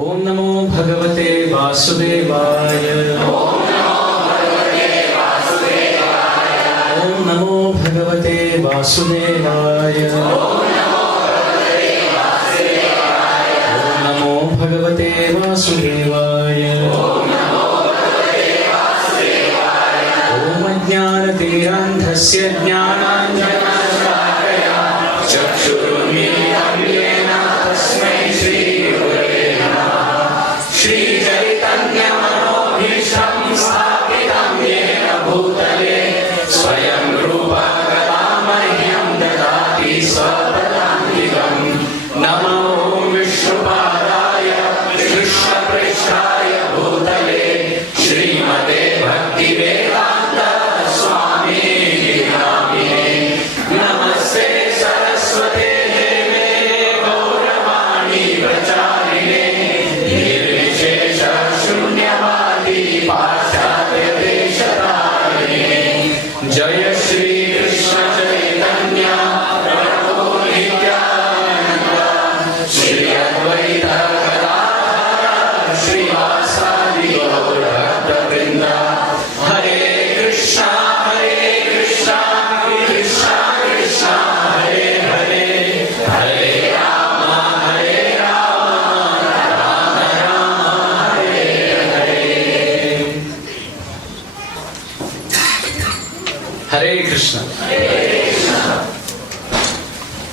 Om Namo Bhagavate Vasudevaya. Om Namo Bhagavate Vasudevaya. Om Namo Bhagavate Vasudevaya. Om Ajnanatirandhasya Jnananjanasrakaya Chakshurunmilitam Yena Tasmai Shri Gurave Namaha. Shri Chaitanya Manobhishtam Sthapitam Yena Bhutale Swayam Rupa Kadamahyam Dadati Svapadantikam. Namo Vishnupadaya Krishna Prishthaya Bhutale Srimate Bhakti Vedanta Swami Namine. Namaste Saraswate Deve Gauravani Pracharine Nirvishesha Shunyavadi Paschatya Deshatarine. Jaya Shri Krishna Chaitanya Prabhu Nityananda Shri Advaita Gadadhara Srivasadi Gaur Bhaktavrinda. Hare Krishna Krishna Krishna Hare Hare Hare Rama Rama Rama Hare Hare. Hare Krishna.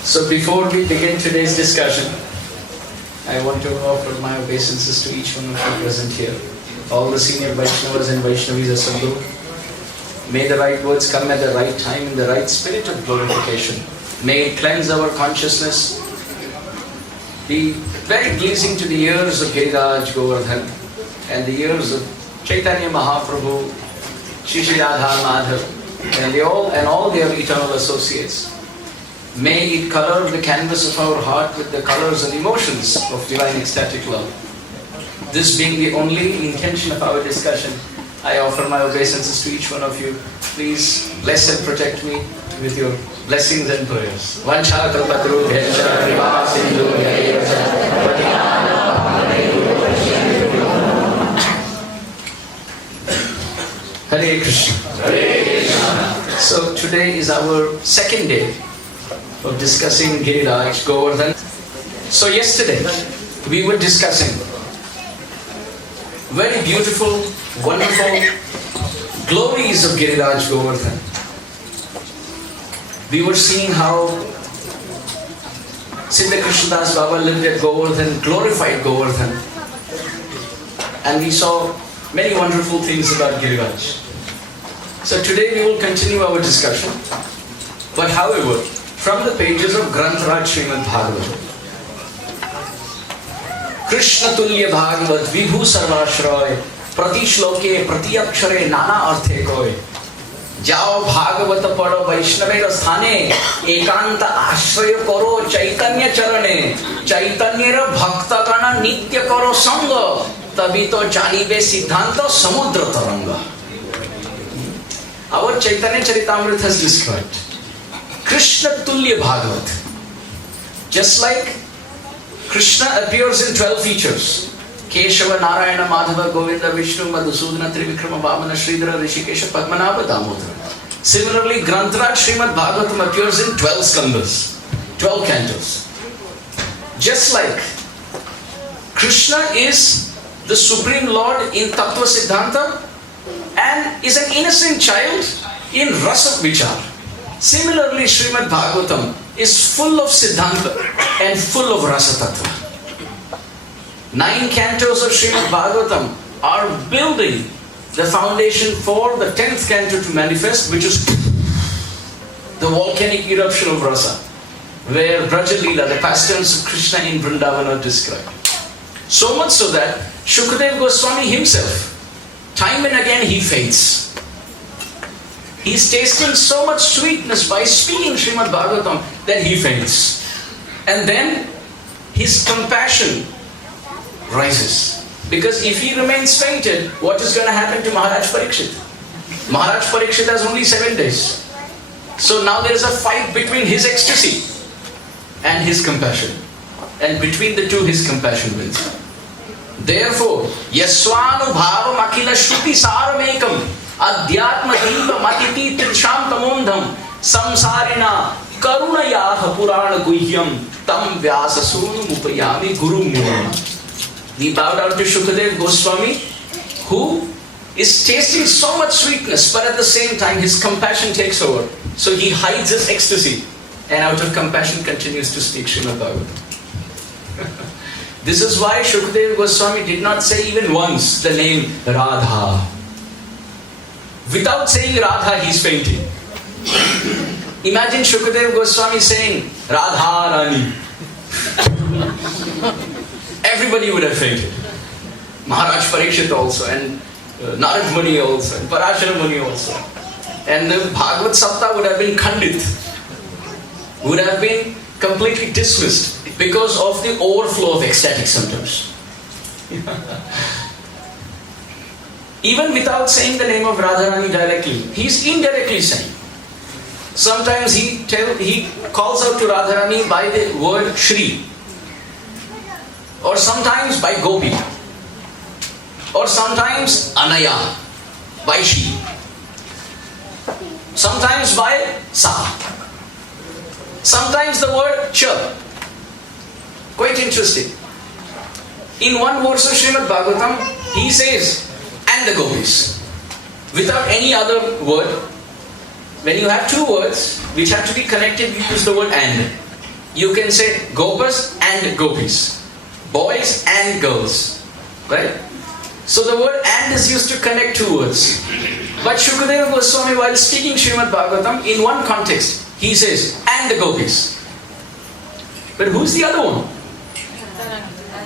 So before we begin today's discussion, I want to offer my obeisances to each one of you present here. All the senior Vaishnavas and Vaishnavis assembled. May the right words come at the right time in the right spirit of glorification. May it cleanse our consciousness, be very pleasing to the ears of Giriraj Govardhan and the ears of Chaitanya Mahaprabhu, Shri Shri Radha Madhav, and all their eternal associates. May it color the canvas of our heart with the colors and emotions of divine ecstatic love. This being the only intention of our discussion, I offer my obeisances to each one of you. Please bless and protect me with your blessings and prayers. Vancha kalpatarubhyascha kripa sindhubhya Hare Krishna. Hare Krishna. So today is our second day of discussing Giriraj Govardhan. So yesterday we were discussing very beautiful, wonderful glories of Giriraj Govardhan. We were seeing how Siddha Krishnadas Baba lived at Govardhan, glorified Govardhan. And we saw many wonderful things about Giriraj. So today we will continue our discussion. But however, from the pages of Granth Raj Srimad Bhagavatam. Krishna Tulya Bhagavat Vibhu Sarvashroy Prati Shloke Prati Akshare Nana Arthe Koy Jao Bhagavata Pada Vaishnavera Sthane Ekanta Ashraya Koro Chaitanya Charane Chaitanyera Bhakta Kana Nitya Koro Sangha Tabito Janibe Siddhanta Samudra Taranga. Our Chaitanya Charitamrita has described Krishna Tulya Bhagavat. Just like Krishna appears in 12 features. Keshava, Narayana, Madhava, Govinda, Vishnu, Madhusudana, Trivikrama, Vamana, Sridhara, Rishikesha, Padmanabha, Damodara. Similarly, Granth Raj Srimad Bhagavatam appears in 12 skandhas, 12 cantos. Just like Krishna is the Supreme Lord in Tattva Siddhanta and is an innocent child in Rasa Vichar. Similarly, Srimad Bhagavatam is full of Siddhanta and full of Rasa Tattva. 9 cantos of Srimad Bhagavatam are building the foundation for the 10th canto to manifest, which is the volcanic eruption of Rasa, where Braja Leela, the pastimes of Krishna in Vrindavan, are described. So much so that Shukadeva Goswami himself, time and again he faints. He's tasting so much sweetness by speaking Srimad Bhagavatam that he faints. And then his compassion rises. Because if he remains fainted, what is going to happen to Maharaj Parikshit? Maharaj Parikshit has only 7 days. So now there is a fight between his ecstasy and his compassion. And between the two, his compassion wins. Therefore, Yaswanu Bhavam Akila Shruti Saramekam Adhyatma Deepa Matiti Trisham Tamondham Samsarina Karunayaha Purana Guhyam Tam Vyasa Sunu Mupayami Guru Murana. We bow down to Shukadev Goswami, who is tasting so much sweetness, but at the same time his compassion takes over. So he hides his ecstasy and out of compassion continues to speak Srimad Bhagavatam. This is why Shukadeva Goswami did not say even once the name Radha. Without saying Radha, he is fainting. Imagine Shukadeva Goswami saying Radha Rani. Everybody would have fainted. Maharaj Parikshit also, and Narad Muni also, and Parashara Muni also. And the Bhagavad Sapta would have been khandit, would have been completely dismissed because of the overflow of ecstatic symptoms. Even without saying the name of Radharani directly, he is indirectly saying. Sometimes he calls out to Radharani by the word Shri, or sometimes by Gopi, or sometimes Anaya, by she, sometimes by Sa, sometimes the word Cha. Quite interesting. In one verse of Srimad Bhagavatam, he says, and the gopis, without any other word. When you have two words which have to be connected, you use the word and. You can say gopas and gopis, boys and girls, right? So the word and is used to connect two words. But Shukadeva Goswami, while speaking Srimad Bhagavatam, in one context, he says, and the gopis. But who's the other one?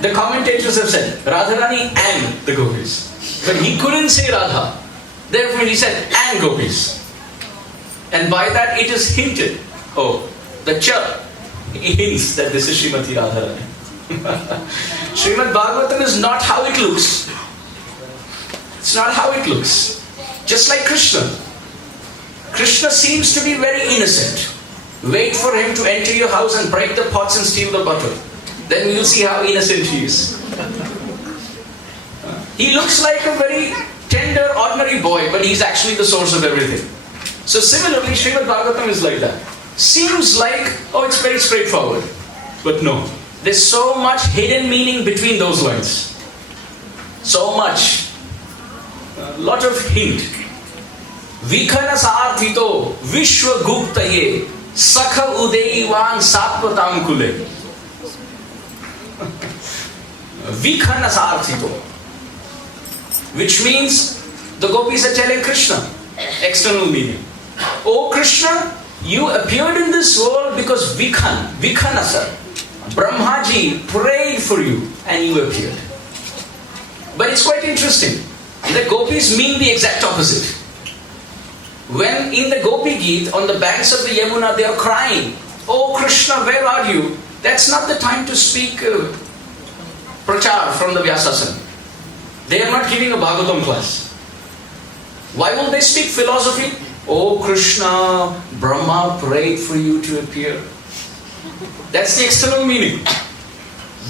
The commentators have said, Radharani and the gopis. But he couldn't say Radha. Therefore he said, and gopis. And by that it is hinted. Oh, the cha hints that this is Srimati Radharani. Srimad Bhagavatam is not how it looks. It's not how it looks. Just like Krishna. Krishna seems to be very innocent. Wait for him to enter your house and break the pots and steal the butter. Then you'll see how innocent he is. He looks like a very tender, ordinary boy, but he's actually the source of everything. So similarly, Srimad Bhagavatam is like that. Seems like, oh, it's very straightforward. But no. There's so much hidden meaning between those lines. So much. A lot of hint. Vikhana saarthito vishwa guptaye sakha udeyivan satvatam kule. Vikhana saarthito. Which means the gopis are telling Krishna. External meaning. Oh Krishna, you appeared in this world because Vikhana sir, Brahmaji prayed for you and you appeared. But it's quite interesting. The gopis mean the exact opposite. When in the Gopi Geet, on the banks of the Yamuna, they are crying, oh Krishna, where are you? That's not the time to speak prachar from the Vyasasana. They are not giving a Bhagavatam class. Why will they speak philosophy? Oh Krishna, Brahma prayed for you to appear. That's the external meaning.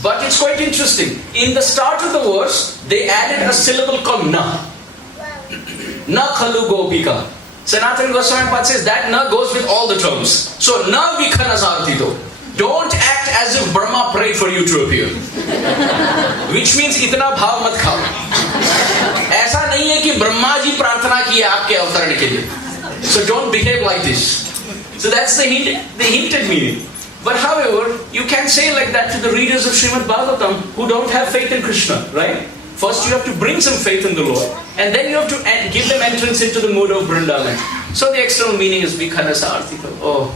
But it's quite interesting. In the start of the verse, they added a syllable called na. Na khalu gopika. Sanatana Goswami Pad says that na goes with all the terms. So na vikhana sartito. Don't act as if Brahma prayed for you to appear. Which means itna bhav mat khao. ऐसा नहीं है कि ब्रह्मा जी प्रार्थना किए आपके अवतरण के लिए. So don't behave like this. So that's the hinted meaning. But however, you can say like that to the readers of Srimad Bhagavatam who don't have faith in Krishna, right? First you have to bring some faith in the Lord, and then you have to give them entrance into the mood of Vrindavan. So the external meaning is Vikhana Sarthika. Oh,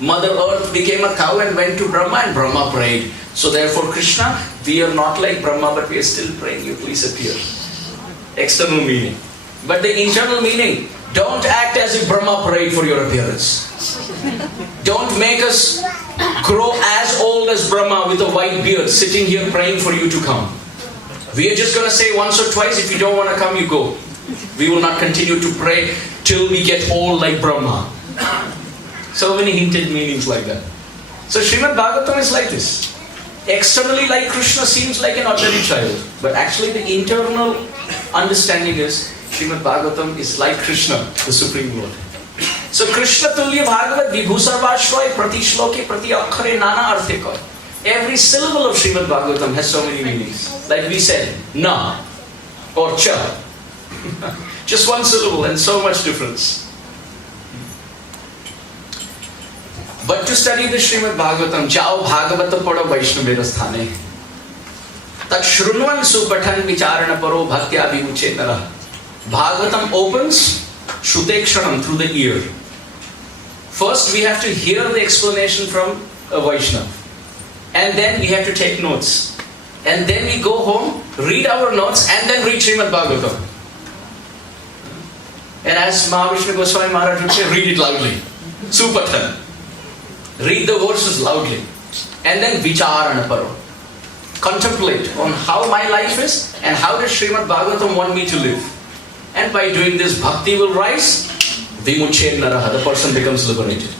Mother Earth became a cow and went to Brahma, and Brahma prayed. So therefore Krishna, we are not like Brahma, but we are still praying, you please appear. External meaning. But the internal meaning, don't act as if Brahma prayed for your appearance. Don't make us grow as old as Brahma with a white beard sitting here praying for you to come. We are just going to say once or twice, if you don't want to come, you go. We will not continue to pray till we get old like Brahma. So many hinted meanings like that. So Srimad Bhagavatam is like this. Externally, like Krishna, seems like an ordinary child, but actually the internal understanding is Srimad Bhagavatam is like Krishna, the Supreme Lord. So Krishna Tulya Bhagavat Vibhu Sarvashroy Prati Shloke Prati Akkhare Nana Arthe Koi. Every syllable of Srimad Bhagavatam has so many meanings. Like we said, na or cha. Just one syllable and so much difference. But to study the Srimad Bhagavatam, Jao Bhagavata Pada Vaishnavira Sthane. Tat Shrunvan Supathan Vicharana Paro Bhaktya Vimuchetara. Bhagavatam opens Shrutekshanam through the ear. First we have to hear the explanation from a Vaishnava. And then we have to take notes. And then we go home, read our notes, and then read Srimad Bhagavatam. And as Mahavishnu Goswami Maharaj would say, read it loudly. Supathan. Read the verses loudly. And then vicharana paro. Contemplate on how my life is and how does Srimad Bhagavatam want me to live. And by doing this, bhakti will rise. Vimuched naraha, the person becomes liberated.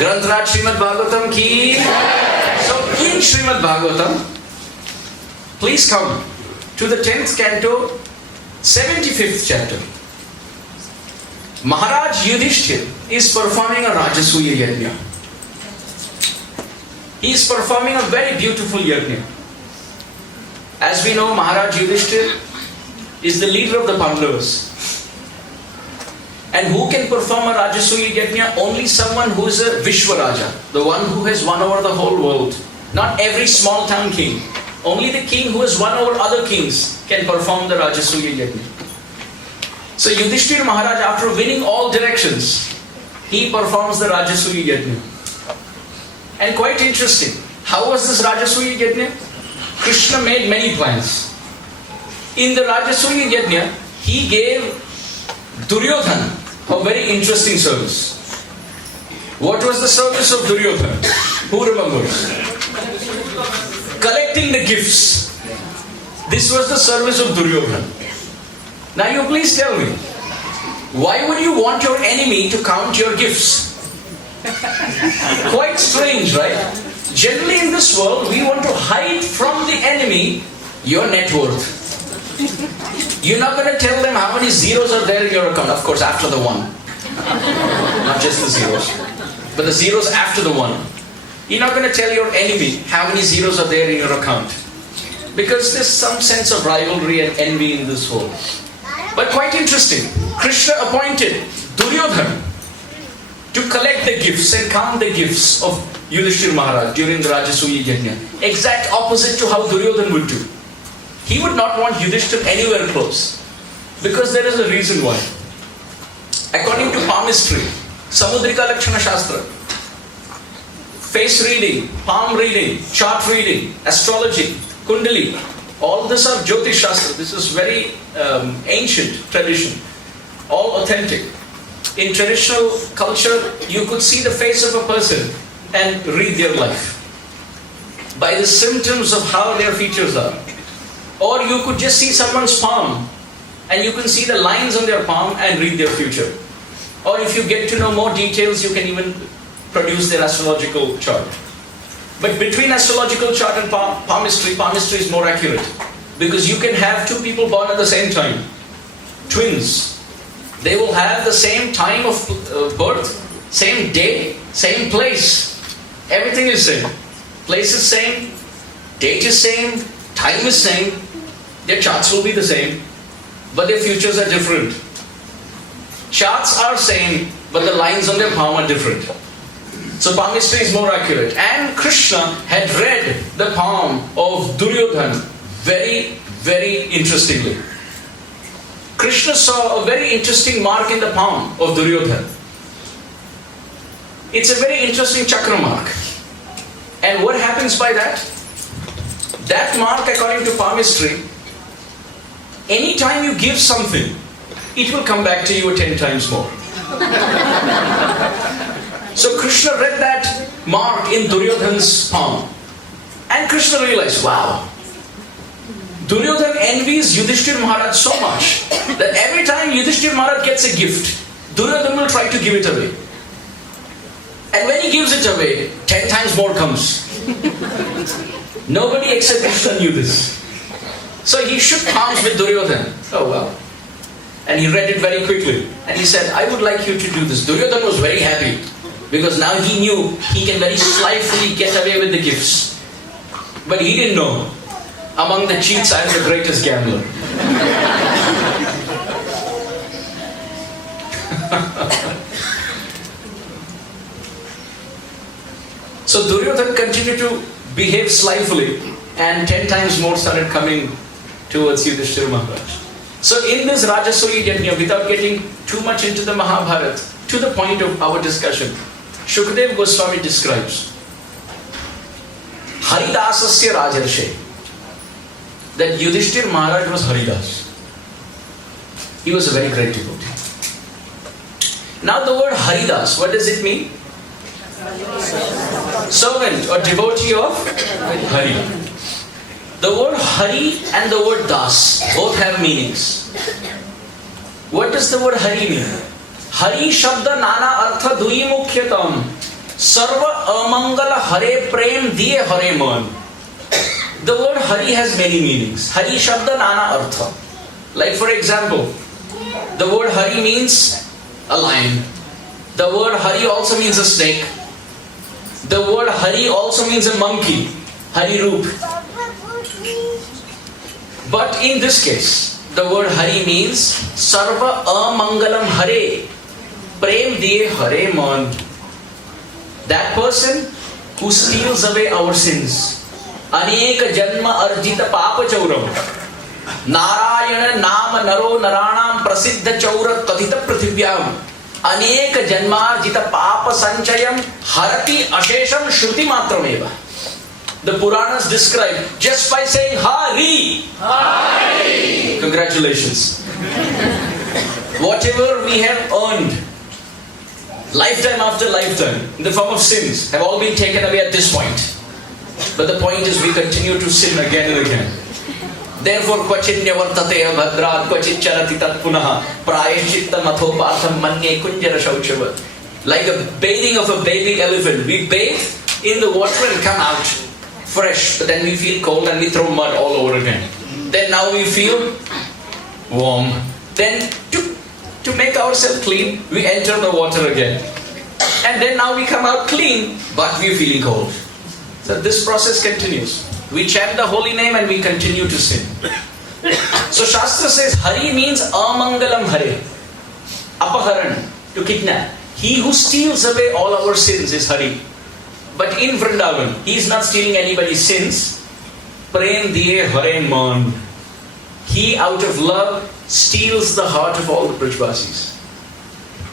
Grantraj Srimad Bhagavatam ki. So in Srimad Bhagavatam, please come to the 10th canto, 75th chapter. Maharaj Yudhishthir is performing a Rajasuya Yajna. He is performing a very beautiful yajna. As we know, Maharaj Yudhishthir is the leader of the Pandavas. And who can perform a Rajasuya Yajna? Only someone who is a Vishwaraja, the one who has won over the whole world. Not every small town king. Only the king who has won over other kings can perform the Rajasuya Yajna. So Yudhishthir Maharaj, after winning all directions, he performs the Rajasuya Yajna. And quite interesting, how was this Rajasuya Yajna? Krishna made many plans. In the Rajasuya Yajna, he gave Duryodhana a very interesting service. What was the service of Duryodhana? Who remembers? Collecting the gifts. This was the service of Duryodhana. Now you please tell me, why would you want your enemy to count your gifts? Quite strange, right? Generally in this world, we want to hide from the enemy your net worth. You're not going to tell them how many zeros are there in your account. Of course, after the one. Not just the zeros, but the zeros after the one. You're not going to tell your enemy how many zeros are there in your account. Because there's some sense of rivalry and envy in this world. But quite interesting, Krishna appointed Duryodhana to collect the gifts and count the gifts of Yudhishthir Maharaj during the Rajasuya Yajna. Exact opposite to how Duryodhana would do. He would not want Yudhishthir anywhere close. Because there is a reason why. According to palmistry, Samudrika Lakshana Shastra, face reading, palm reading, chart reading, astrology, kundali, all this are Jyotish Shastra. This is very ancient tradition. All authentic. In traditional culture, you could see the face of a person and read their life by the symptoms of how their features are. Or you could just see someone's palm and you can see the lines on their palm and read their future. Or if you get to know more details, you can even produce their astrological chart. But between astrological chart and palmistry, palmistry is more accurate. Because you can have two people born at the same time. Twins. They will have the same time of birth, same day, same place. Everything is same. Place is same, date is same, time is same. Their charts will be the same, but their futures are different. Charts are same, but the lines on their palm are different. So palmistry is more accurate. And Krishna had read the palm of Duryodhana very, very interestingly. Krishna saw a very interesting mark in the palm of Duryodhana. It's a very interesting chakra mark. And what happens by that? That mark, according to palmistry, anytime you give something, it will come back to you 10 times more. So Krishna read that mark in Duryodhana's palm. And Krishna realized, wow, Duryodhana envies Yudhishthir Maharaj so much that every time Yudhishthir Maharaj gets a gift, Duryodhana will try to give it away. And when he gives it away, 10 times more comes. Nobody except Krishna knew this. So he shook hands with Duryodhana. Oh well. And he read it very quickly. And he said, I would like you to do this. Duryodhana was very happy. Because now he knew he can very slyly get away with the gifts. But he didn't know. Among the cheats, I am the greatest gambler. So Duryodhana continued to behave slyly, and 10 times more started coming towards Yudhishthira Maharaj. So in this Rajasuya Yajna, without getting too much into the Mahabharata, to the point of our discussion, Shukadeva Goswami describes Haridasasya Rajarshe, that Yudhishthira Maharaj was Haridas. He was a very great devotee. Now the word Haridas, what does it mean? Servant or devotee of Hari. The word Hari and the word Das both have meanings. What does the word Hari mean? Hari Shabda Nana Artha Dui Mukhyatam Sarva Amangala Hare Prem Diye Hare Man. The word Hari has many meanings. Hari Shabda Nana Artha. Like for example, the word Hari means a lion. The word Hari also means a snake. The word Hari also means a monkey. Hari Roop. But in this case, the word Hari means Sarva Amangalam Hare Prem Diye Hare Man. That person who steals away our sins. Aneka Janma Arjita Papa Chauram. Narayana Nama Naro Naranam Prasiddha Chaura Kathita Prathivyam. Aneka Janmarjita Papa Sanchayam Harati Ashesham Shruti Matrameva. The Puranas describe just by saying Hari. Hari. Congratulations. Whatever we have earned, lifetime after lifetime, in the form of sins, have all been taken away at this point. But the point is we continue to sin again and again. Therefore, Kvachinya Vartate Abhadra, Kvachit Charati Tat Punaha, Prayashchitta Mathopatham Manye Kunjara Shauchava. Like a bathing of a baby elephant. We bathe in the water and come out fresh, but then we feel cold and we throw mud all over again. Then now we feel warm. Then to make ourselves clean, we enter the water again. And then now we come out clean, but we're feeling cold. So this process continues. We chant the holy name and we continue to sin. So Shastra says Hari means Amangalam Hare. Apaharan, to kidnap. He who steals away all our sins is Hari. But in Vrindavan, he is not stealing anybody's sins. Prem Diye Hare Man. He out of love steals the heart of all the Brajvasis.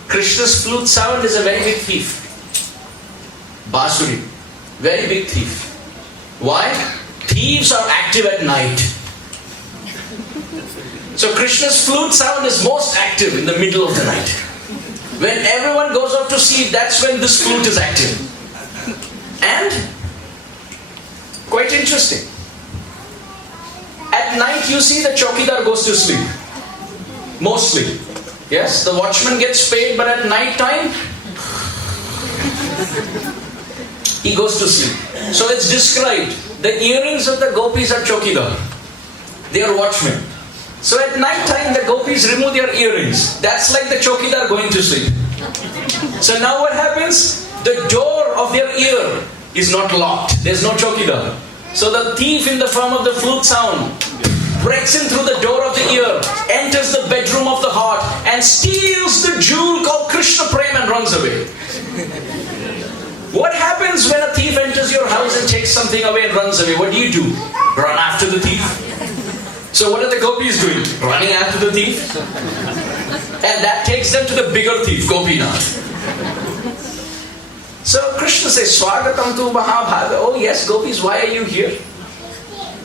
Krishna's flute sound is a very big thief. Basuri, very big thief. Why? Thieves are active at night. So Krishna's flute sound is most active in the middle of the night. When everyone goes out to sleep, that's when this flute is active. And quite interesting. At night you see the chowkidar goes to sleep. Mostly. Yes, the watchman gets paid, but at night time he goes to sleep. So it's described. The earrings of the gopis are chowkidar. They are watchmen. So at night time the gopis remove their earrings. That's like the chowkidar going to sleep. So now what happens? The door of their ear is not locked. There's no chowkidar. So the thief in the form of the flute sound breaks in through the door of the ear, enters the bedroom of the heart and steals the jewel called Krishna Prem and runs away. What happens when a thief enters your house and takes something away and runs away? What do? Run after the thief. So what are the gopis doing? Running after the thief. And that takes them to the bigger thief, Gopinath. So Krishna says, Swagatam tu Mahabhaga. Oh yes, gopis, why are you here?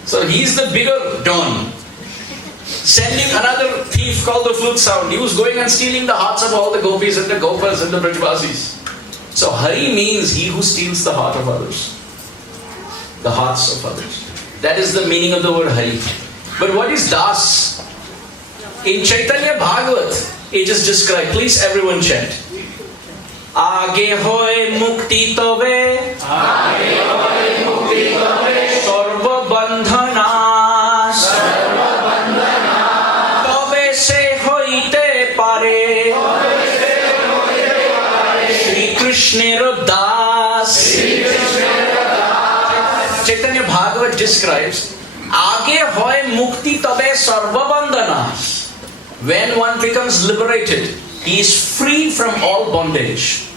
So he's the bigger don. Sending another thief called the flute sound. He was going and stealing the hearts of all the gopis and the gopas and the Brajvasis. So Hari means he who steals the heart of others. The hearts of others. That is the meaning of the word Hari. But what is Das? In Chaitanya Bhagavat, it is described. Please everyone chant. Aage hoy mukti tove. Aage hoy mukti describes, Age hoy mukti tabe sarvabandhanas. When one becomes liberated, he is free from all bondage.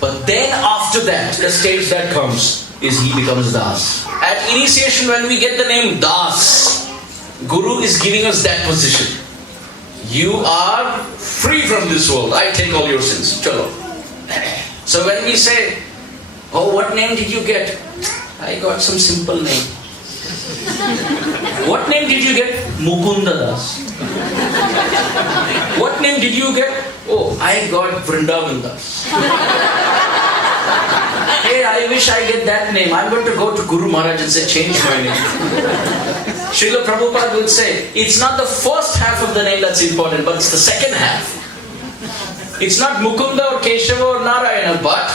But then after that, the stage that comes is he becomes Das. At initiation, when we get the name Das, Guru is giving us that position. You are free from this world. I take all your sins. Chalo. So when we say, oh, what name did you get? I got some simple name. What name did you get? Mukunda Das. What name did you get? Oh, I got Vrindavan Das. Hey, I wish I get that name. I'm going to go to Guru Maharaj and say, change my name. Srila Prabhupada would say, it's not the first half of the name that's important, but it's the second half. It's not Mukunda or Keshava or Narayana, but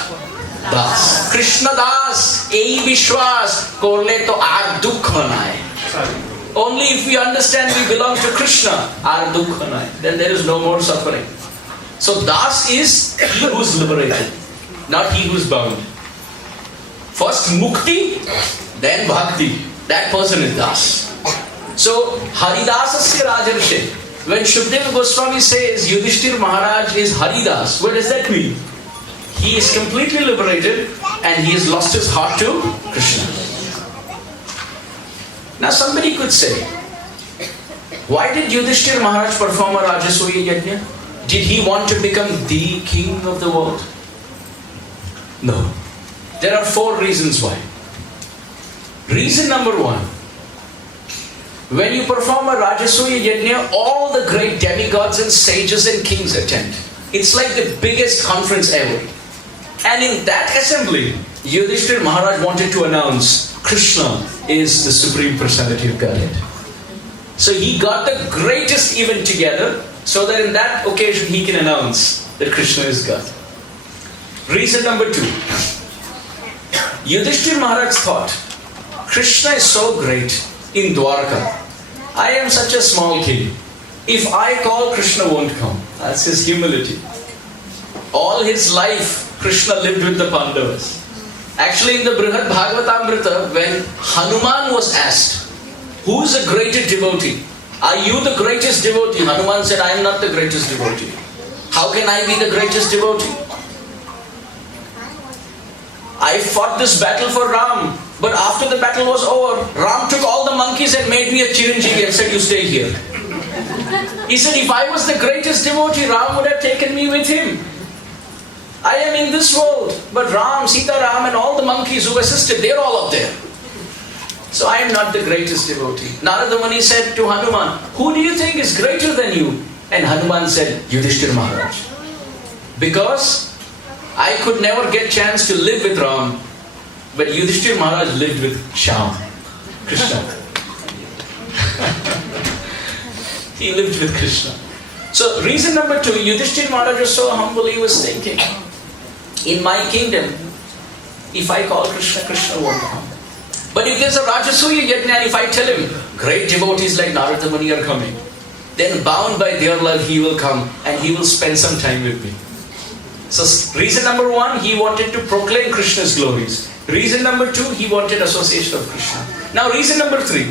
Das. Krishna Das, Ei Vishwas, Korle to Ar Dukha Nai. Only if we understand we belong to Krishna, Ar Dukha Nai, then there is no more suffering. So Das is he who is liberated, not he who is bound. First Mukti, then Bhakti. That person is Das. So Haridasasya Rajarshe. When Shukdeva Goswami says Yudhishthir Maharaj is Haridas, what does that mean? He is completely liberated and he has lost his heart to Krishna. Now somebody could say, why did Yudhishthir Maharaj perform a Rajasuya Yajna? Did he want to become the king of the world? No. There are 4 reasons why. Reason number 1. When you perform a Rajasuya Yajna, all the great demigods and sages and kings attend. It's like the biggest conference ever. And in that assembly, Yudhishthir Maharaj wanted to announce Krishna is the Supreme Personality of Godhead. So he got the greatest event together so that in that occasion he can announce that Krishna is God. Reason number 2. Yudhishthir Maharaj thought, Krishna is so great in Dwarka. I am such a small kid. If I call, Krishna won't come. That's his humility. All his life, Krishna lived with the Pandavas. Actually, in the Brihad Bhagavatamrita, when Hanuman was asked, who is the greatest devotee? Are you the greatest devotee? Hanuman said, I am not the greatest devotee. How can I be the greatest devotee? I fought this battle for Ram, but after the battle was over, Ram took all the monkeys and made me a Chiranjeevi and said, you stay here. He said, if I was the greatest devotee, Ram would have taken me with him. I am in this world, but Ram, Sita Ram and all the monkeys who assisted, they're all up there. So I am not the greatest devotee. Narada Muni said to Hanuman, who do you think is greater than you? And Hanuman said, Yudhishthir Maharaj. Because I could never get chance to live with Ram, but Yudhishthir Maharaj lived with Shyam, Krishna. He lived with Krishna. So reason number 2, Yudhishthir Maharaj was so humble, he was thinking, in my kingdom, if I call Krishna, Krishna won't come. But if there's a Rajasuya Yajna and if I tell him, great devotees like Narada Muni are coming, then bound by their love he will come and he will spend some time with me. So reason number 1, he wanted to proclaim Krishna's glories. Reason number 2, he wanted association of Krishna. Now reason number 3,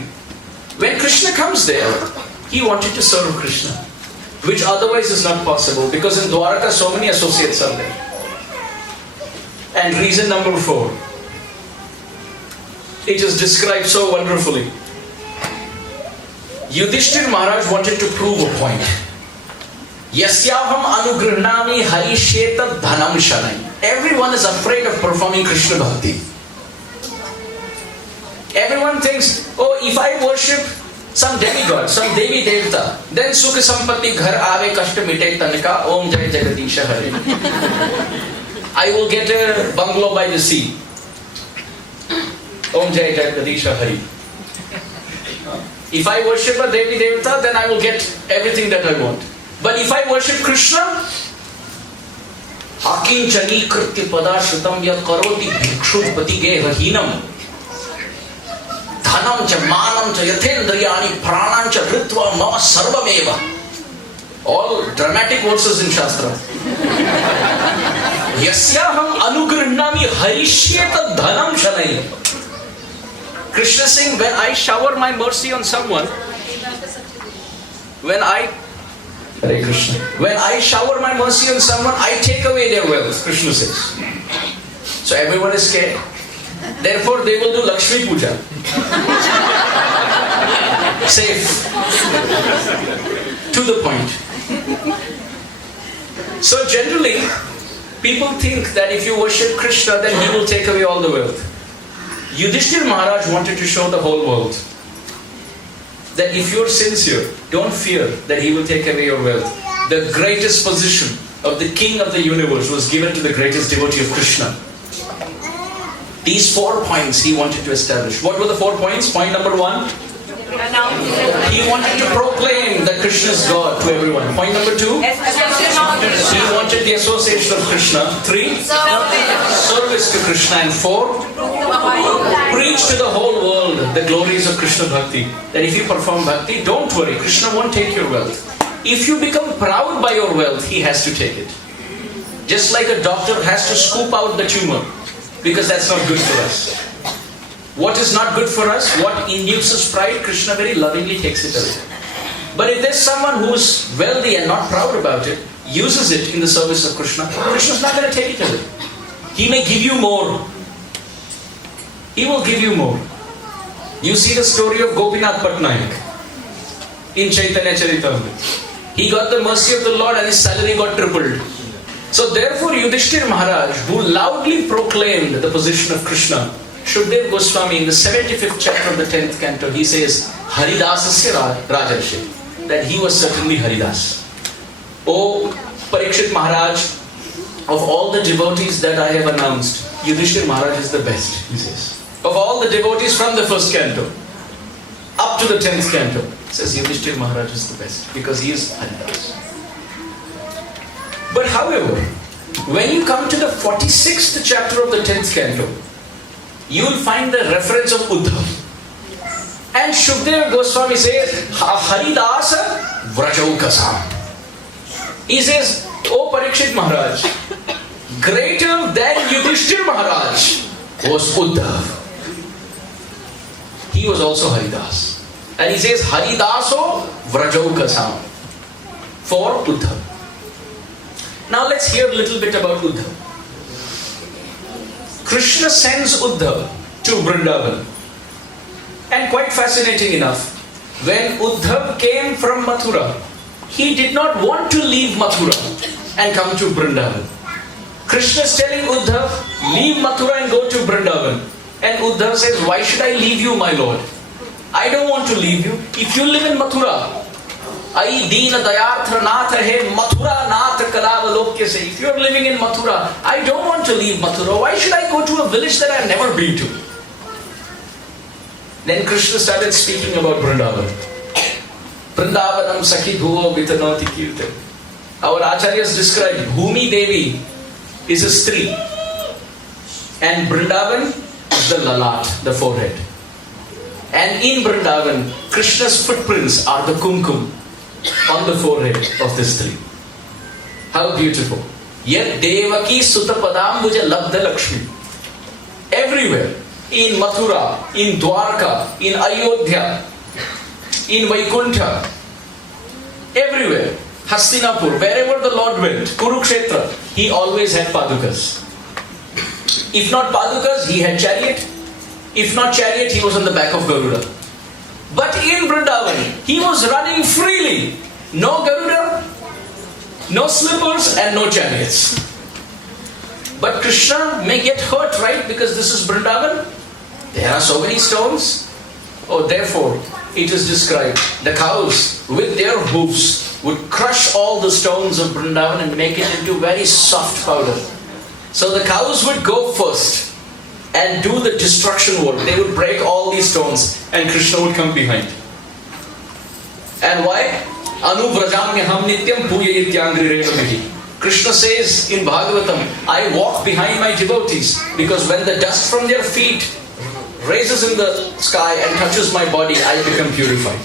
when Krishna comes there, he wanted to serve Krishna, which otherwise is not possible because in Dwaraka so many associates are there. And reason number 4, it is described so wonderfully. Yudhishthir Maharaj wanted to prove a point. Yasyaham anugrihnami harishyeta dhanam shanai. Everyone is afraid of performing Krishna Bhakti. Everyone thinks, oh, if I worship some demigod, some Devi Devta, then Sukha Sampatti Ghar Aave Kashta Mite Tanaka Om Jai Jagadisha Hare. I will get a bungalow by the sea. Om Jai Jagadisha Hare. If I worship a Devi Devta, then I will get everything that I want. But if I worship Krishna, Hakinchani Kritya Padashrutam Yat Karoti Bhikshut Patigeha Hinam Dhanam Cha Manam Cha Yathendriyani Pranam Cha Ritva Mama Sarvameva. All dramatic verses in Shastra. Yasyaham Anugrihnami Harishyeta Dhanam Shanai. Krishna is saying, when I shower my mercy on someone, Hare Krishna. When I shower my mercy on someone, I take away their wealth, Krishna says. So everyone is scared. Therefore, they will do Lakshmi Puja. Safe. To the point. So generally, people think that if you worship Krishna, then he will take away all the wealth. Yudhishthira Maharaj wanted to show the whole world that if you are sincere, don't fear that he will take away your wealth. The greatest position of the king of the universe was given to the greatest devotee of Krishna. These 4 points he wanted to establish. What were the 4 points? Point number 1. He wanted to proclaim that Krishna is God to everyone. Point number 2. He wanted the association of Krishna. 3. Service to Krishna. And 4. Preach to the whole world the glories of Krishna Bhakti. That if you perform Bhakti, don't worry, Krishna won't take your wealth. If you become proud by your wealth, he has to take it. Just like a doctor has to scoop out the tumor, because that's not good for us. What is not good for us, what induces pride, Krishna very lovingly takes it away. But if there's someone who's wealthy and not proud about it, uses it in the service of Krishna, Krishna's not going to take it away. He may give you more. He will give you more. You see the story of Gopinath Patnaik in Chaitanya Charitamrita. He got the mercy of the Lord and his salary got tripled. So therefore Yudhishthira Maharaj, who loudly proclaimed the position of Krishna, Shukdev Goswami in the 75th chapter of the 10th canto, he says, Haridasasya Rajarshi, that he was certainly Haridas. O Parikshit Maharaj, of all the devotees that I have announced, Yudhishthira Maharaj is the best, he says. Of all the devotees from the first canto up to the 10th canto, says Yudhishthira Maharaj is the best because he is Haridas. But however, when you come to the 46th chapter of the 10th canto, you will find the reference of Uddhav. And Shukdev Goswami says, Haridasa Vrajaukasam. He says, O Parikshit Maharaj, greater than Yudhishthira Maharaj was Uddhav. He was also Haridas. And he says, Haridaso Vrajaukasam. For Uddhav. Now let's hear a little bit about Uddhav. Krishna sends Uddhav to Vrindavan. And quite fascinating enough, when Uddhav came from Mathura, he did not want to leave Mathura and come to Vrindavan. Krishna is telling Uddhav, leave Mathura and go to Vrindavan. And Uddhav says, why should I leave you, my Lord? I don't want to leave you. If you live in Mathura, Ai Deena Dayarthra Natha He Mathura Natha Kalavalokya say, if you are living in Mathura, I don't want to leave Mathura. Why should I go to a village that I have never been to? Then Krishna started speaking about Vrindavan. Vrindavanam Sakhi Bhuvo Vitanoti Kirtan. Our Acharyas described Bhumi Devi is a Stri. And Vrindavan is the Lalat, the forehead. And in Vrindavan, Krishna's footprints are the kumkum on the forehead of this tree. How beautiful. Yet Devaki Sutapadambuja Labdha Lakshmi. Everywhere, in Mathura, in Dwarka, in Ayodhya, in Vaikuntha, everywhere, Hastinapur, wherever the Lord went, Kurukshetra, he always had padukas. If not padukas, he had chariot. If not chariot, he was on the back of Garuda. But in Vrindavan, he was running freely. No Garuda, no slippers and no chariots. But Krishna may get hurt, right? Because this is Vrindavan. There are so many stones. Oh, therefore, it is described. The cows with their hoofs would crush all the stones of Vrindavan and make it into very soft powder. So the cows would go first and do the destruction work. They would break all these stones and Krishna would come behind. And why? Anu vrajamyaham nityam puyayityangri revamihi. Krishna says in Bhagavatam, I walk behind my devotees because when the dust from their feet raises in the sky and touches my body, I become purified.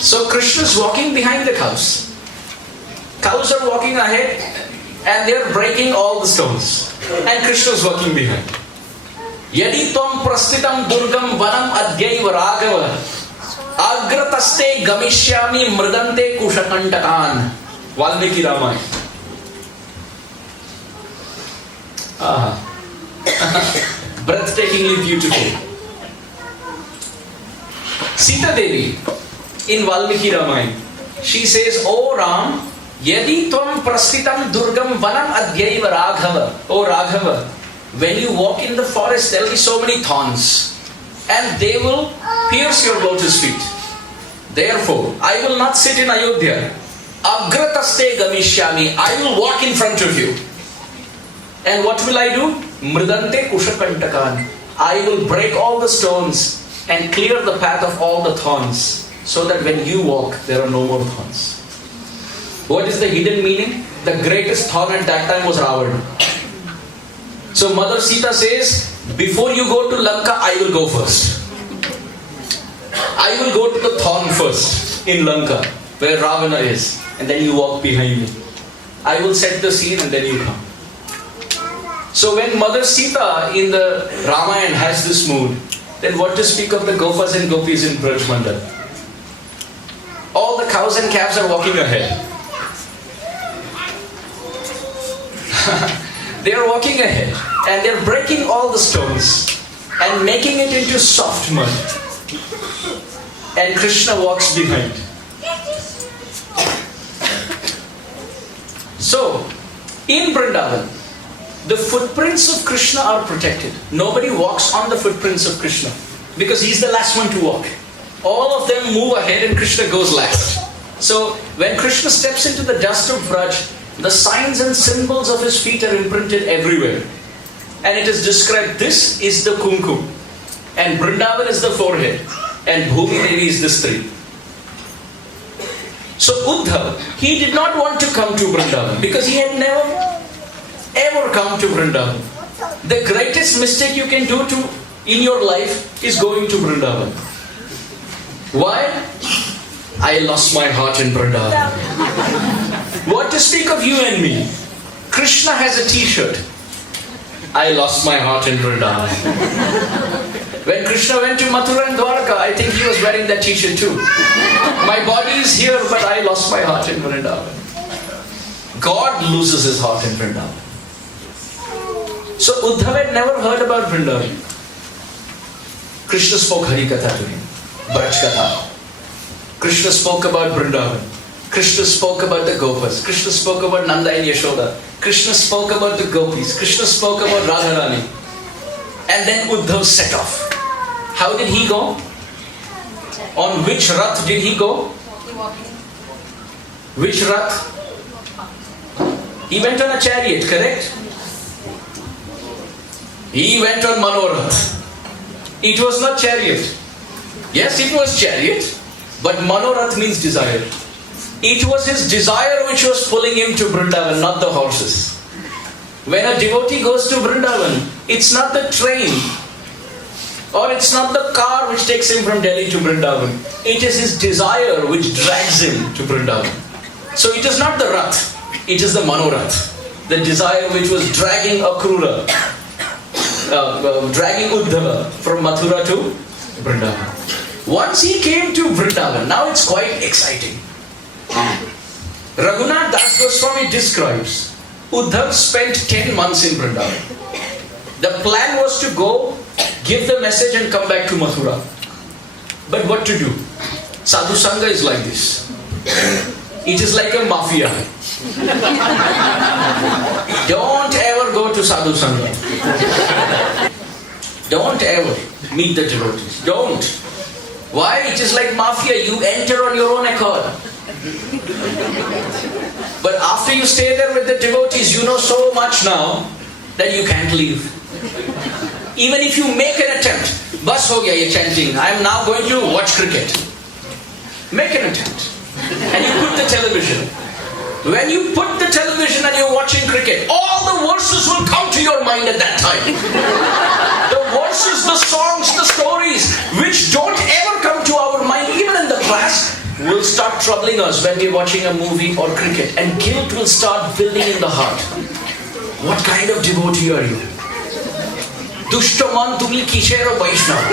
So Krishna is walking behind the cows. Cows are walking ahead and they are breaking all the stones. And Krishna is walking behind. Yadi tvam prasthitam durgam vanam adyaiva raghava agrataste gamishyami mridante kushakantakan. Valmiki Ramayana. Breathtakingly beautiful. Sita Devi in Valmiki Ramayana, she says, O Ram, yadi tvam prasthitam durgam vanam adyaiva raghava. O Raghava, when you walk in the forest, there will be so many thorns and they will pierce your lotus feet. Therefore, I will not sit in Ayodhya. Agrataste gamishyami. I will walk in front of you. And what will I do? Mridante kushakantakan. I will break all the stones and clear the path of all the thorns, so that when you walk, there are no more thorns. What is the hidden meaning? The greatest thorn at that time was Ravana. So Mother Sita says, before you go to Lanka, I will go first. I will go to the thorn first in Lanka, where Ravana is, and then you walk behind me. I will set the scene and then you come. So when Mother Sita in the Ramayana has this mood, then what to speak of the Gopas and Gopis in Braj Mandal? All the cows and calves are walking ahead. They are walking ahead and they are breaking all the stones and making it into soft mud. And Krishna walks behind. So, in Vrindavan, the footprints of Krishna are protected. Nobody walks on the footprints of Krishna because he's the last one to walk. All of them move ahead and Krishna goes last. So, when Krishna steps into the dust of Braj, the signs and symbols of his feet are imprinted everywhere. And it is described, this is the kumkum, and Vrindavan is the forehead, and Bhumi Devi is the strip. So Uddhav, he did not want to come to Vrindavan because he had never ever come to Vrindavan. The greatest mistake you can do in your life is going to Vrindavan. Why? I lost my heart in Vrindavan. What to speak of you and me? Krishna has a t-shirt. I lost my heart in Vrindavan. When Krishna went to Mathura and Dwarka, I think he was wearing that t-shirt too. My body is here, but I lost my heart in Vrindavan. God loses his heart in Vrindavan. So Uddhav had never heard about Vrindavan. Krishna spoke Hari Katha to him, Braj Katha. Krishna spoke about Vrindavan. Krishna spoke about the Gopas. Krishna spoke about Nanda and Yashoda. Krishna spoke about the Gopis. Krishna spoke about Radharani. And then Uddhav set off. How did he go? On which rath did he go? Which rath? He went on a chariot, correct? He went on Manorath. It was not chariot. Yes, it was chariot, but Manorath means desire. It was his desire which was pulling him to Vrindavan, not the horses. When a devotee goes to Vrindavan, it's not the train or it's not the car which takes him from Delhi to Vrindavan. It is his desire which drags him to Vrindavan. So it is not the Rath, it is the Manorath, the desire which was dragging Akrura, dragging Uddhava from Mathura to Vrindavan. Once he came to Vrindavan, now it's quite exciting. Raghunath Das Goswami describes Uddhav spent 10 months in Vrindavan. The plan was to go, give the message and come back to Mathura. But what to do? Sadhu Sangha is like this. It is like a mafia. Don't ever go to Sadhu Sangha. Don't ever meet the devotees. Don't. Why? It is like mafia. You enter on your own accord. But after you stay there with the devotees, you know so much now that you can't leave. Even if you make an attempt, bas ho gaya ye chanting, I am now going to watch cricket. Make an attempt. And you put the television. When you put the television and you're watching cricket, all the verses will come to your mind at that time. The verses, the songs, the stories, which don't ever come to our mind, even in the class, will start troubling us when we're watching a movie or cricket, and guilt will start building in the heart. What kind of devotee are you? Dushtaman tumi kishero Vaishnava.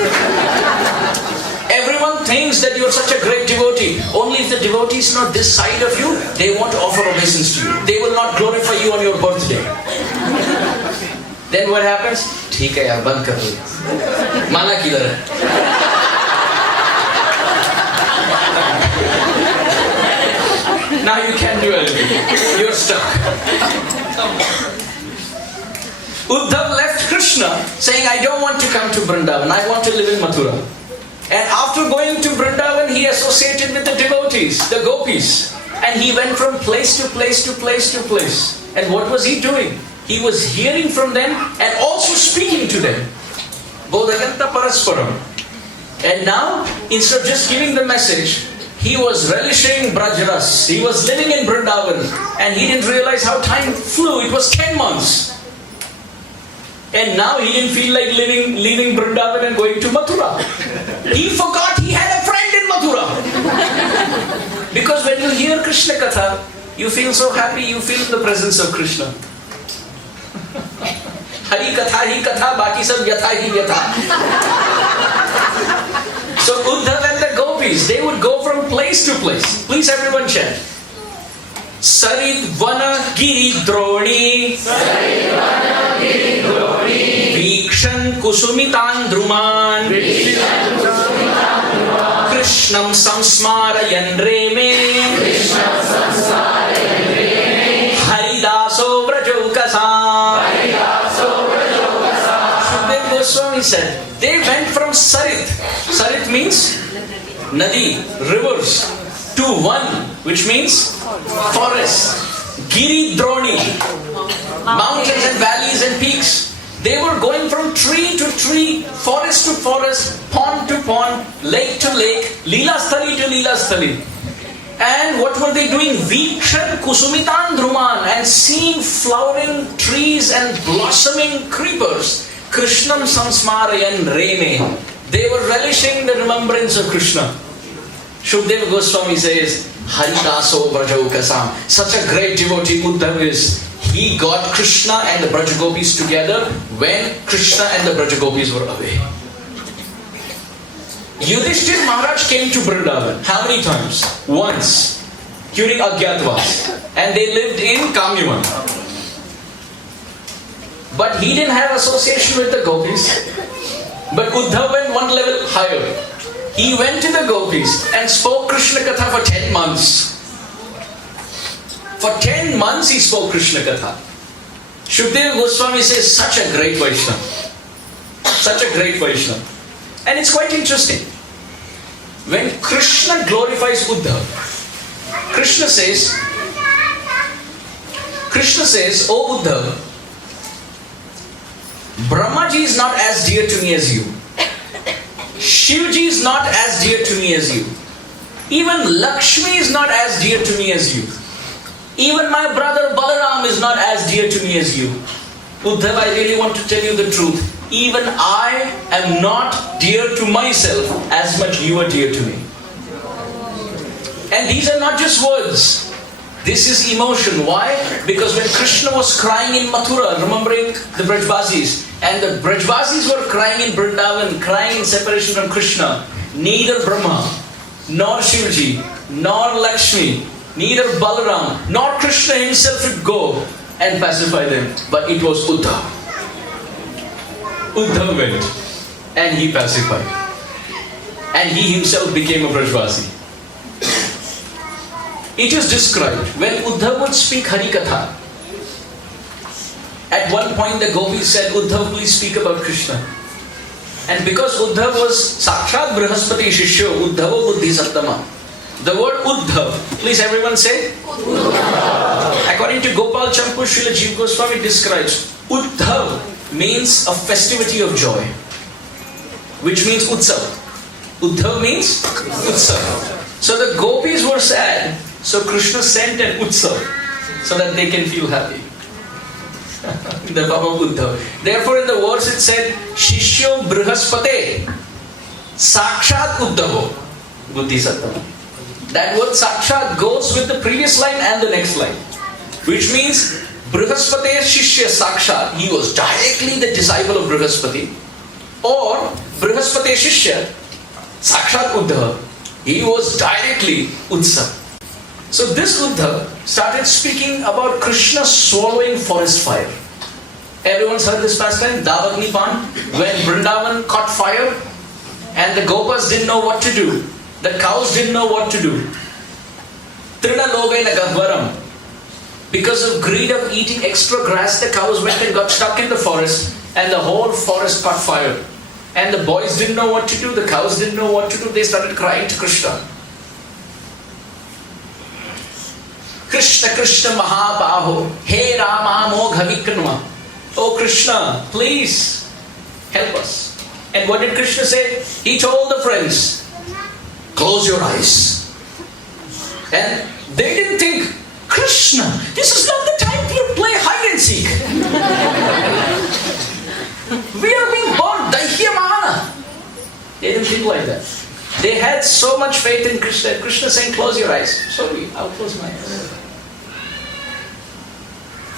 Everyone thinks that you're such a great devotee. Only if the devotee is not this side of you, they won't offer obeisance to you. They will not glorify you on your birthday. Then what happens? ठीक है यार बंद कर दो. माला किधर है? Now you can't do anything. You're stuck. Uddhav left Krishna saying, I don't want to come to Vrindavan. I want to live in Mathura. And after going to Vrindavan, he associated with the devotees, the gopis. And he went from place to place to place to place. And what was he doing? He was hearing from them and also speaking to them. Bodhaganta parasparam. And now, instead of just giving the message, he was relishing Brajras. He was living in Vrindavan. And he didn't realize how time flew. It was 10 months. And now he didn't feel like leaving Vrindavan and going to Mathura. He forgot he had a friend in Mathura. Because when you hear Krishna Katha, you feel so happy, you feel the presence of Krishna. Hari Katha, baki sab yatha hi yatha. So Uddhav and the gopis, they would go from place to place. Please everyone chant. Sarit vana giri droni Vikshan kusumitan druman Krishnam samsmarayan reme Haridaso vrajokasam. Shukdev Goswami said, they went from Sarit. Sarit means Nadi, rivers, to one, which means forest. Giri Droni, mountains and valleys and peaks. They were going from tree to tree, forest to forest, pond to pond, lake to lake, Leela Sthali to Leela Sthali. And what were they doing? Vikshan kusumitan dhruman, and seeing flowering trees and blossoming creepers. Krishnam samsmarayan reme. They were relishing the remembrance of Krishna. Shukdev Goswami says, Haridaso Vrajokasam. Such a great devotee Uddhav is. He got Krishna and the Brajagopis together when Krishna and the Brajagopis were away. Yudhishthir Maharaj came to Vrindavan. How many times? Once. During Agyatavas. And they lived in Kamyavan. But he didn't have association with the gopis. But Uddhav went one level higher. He went to the gopis and spoke Krishna Katha for 10 months. For 10 months he spoke Krishna Katha. Shukdev Goswami says, such a great Vaishnava. Such a great Vaishnava. And it's quite interesting. When Krishna glorifies Uddhav, Krishna says, O Uddhav, Brahmaji is not as dear to me as you. Shivji is not as dear to me as you. Even Lakshmi is not as dear to me as you. Even my brother Balaram is not as dear to me as you. Uddhav, I really want to tell you the truth. Even I am not dear to myself as much you are dear to me. And these are not just words. This is emotion. Why? Because when Krishna was crying in Mathura, remembering the Brajvasis, and the Brajvasis were crying in Vrindavan, crying in separation from Krishna, neither Brahma, nor Shivji, nor Lakshmi, neither Balaram, nor Krishna himself would go and pacify them. But it was Uddhav. Uddhav went and he pacified. And he himself became a Brajvasi. It is described when Uddhav would speak Harikatha. At one point the gopis said, Uddhav, please speak about Krishna. And because Uddhav was Sakshat Brihaspati Shishyo, Uddhava Buddhi Sattama. The word Uddhav, please everyone say Uddhav. According to Gopal Champu, Srila Jiva Goswami describes Uddhav means a festivity of joy, which means Utsav. Uddhav means Utsav. So the gopis were sad, so Krishna sent an Utsav so that they can feel happy. The Baba Uddhav. Therefore in the verse it said, Shishyo Brihaspate Sakshat Uddhavo Buddhi Sattama. That word Sakshat goes with the previous line and the next line. Which means Brihaspati Shishya Sakshat, he was directly the disciple of Brihaspati, or Brihaspati Shishya Sakshat Uddhava, he was directly Utsa. So this Uddhava started speaking about Krishna swallowing forest fire. Everyone's heard this pastime, Davagni Pan, when Vrindavan caught fire and the Gopas didn't know what to do. The cows didn't know what to do. Trina Logaina Gahvaram. Because of greed of eating extra grass, the cows went and got stuck in the forest and the whole forest caught fire. And the boys didn't know what to do, the cows didn't know what to do, they started crying to Krishna. Krishna Krishna Mahabaho, He Rama Mogha Vikranma. Oh Krishna, please help us. And what did Krishna say? He told the friends, close your eyes. And they didn't think, Krishna, this is not the time to play hide and seek. We are being born, Daihyamana. They didn't think like that. They had so much faith in Krishna. Krishna saying, close your eyes. Sorry, I'll close my eyes.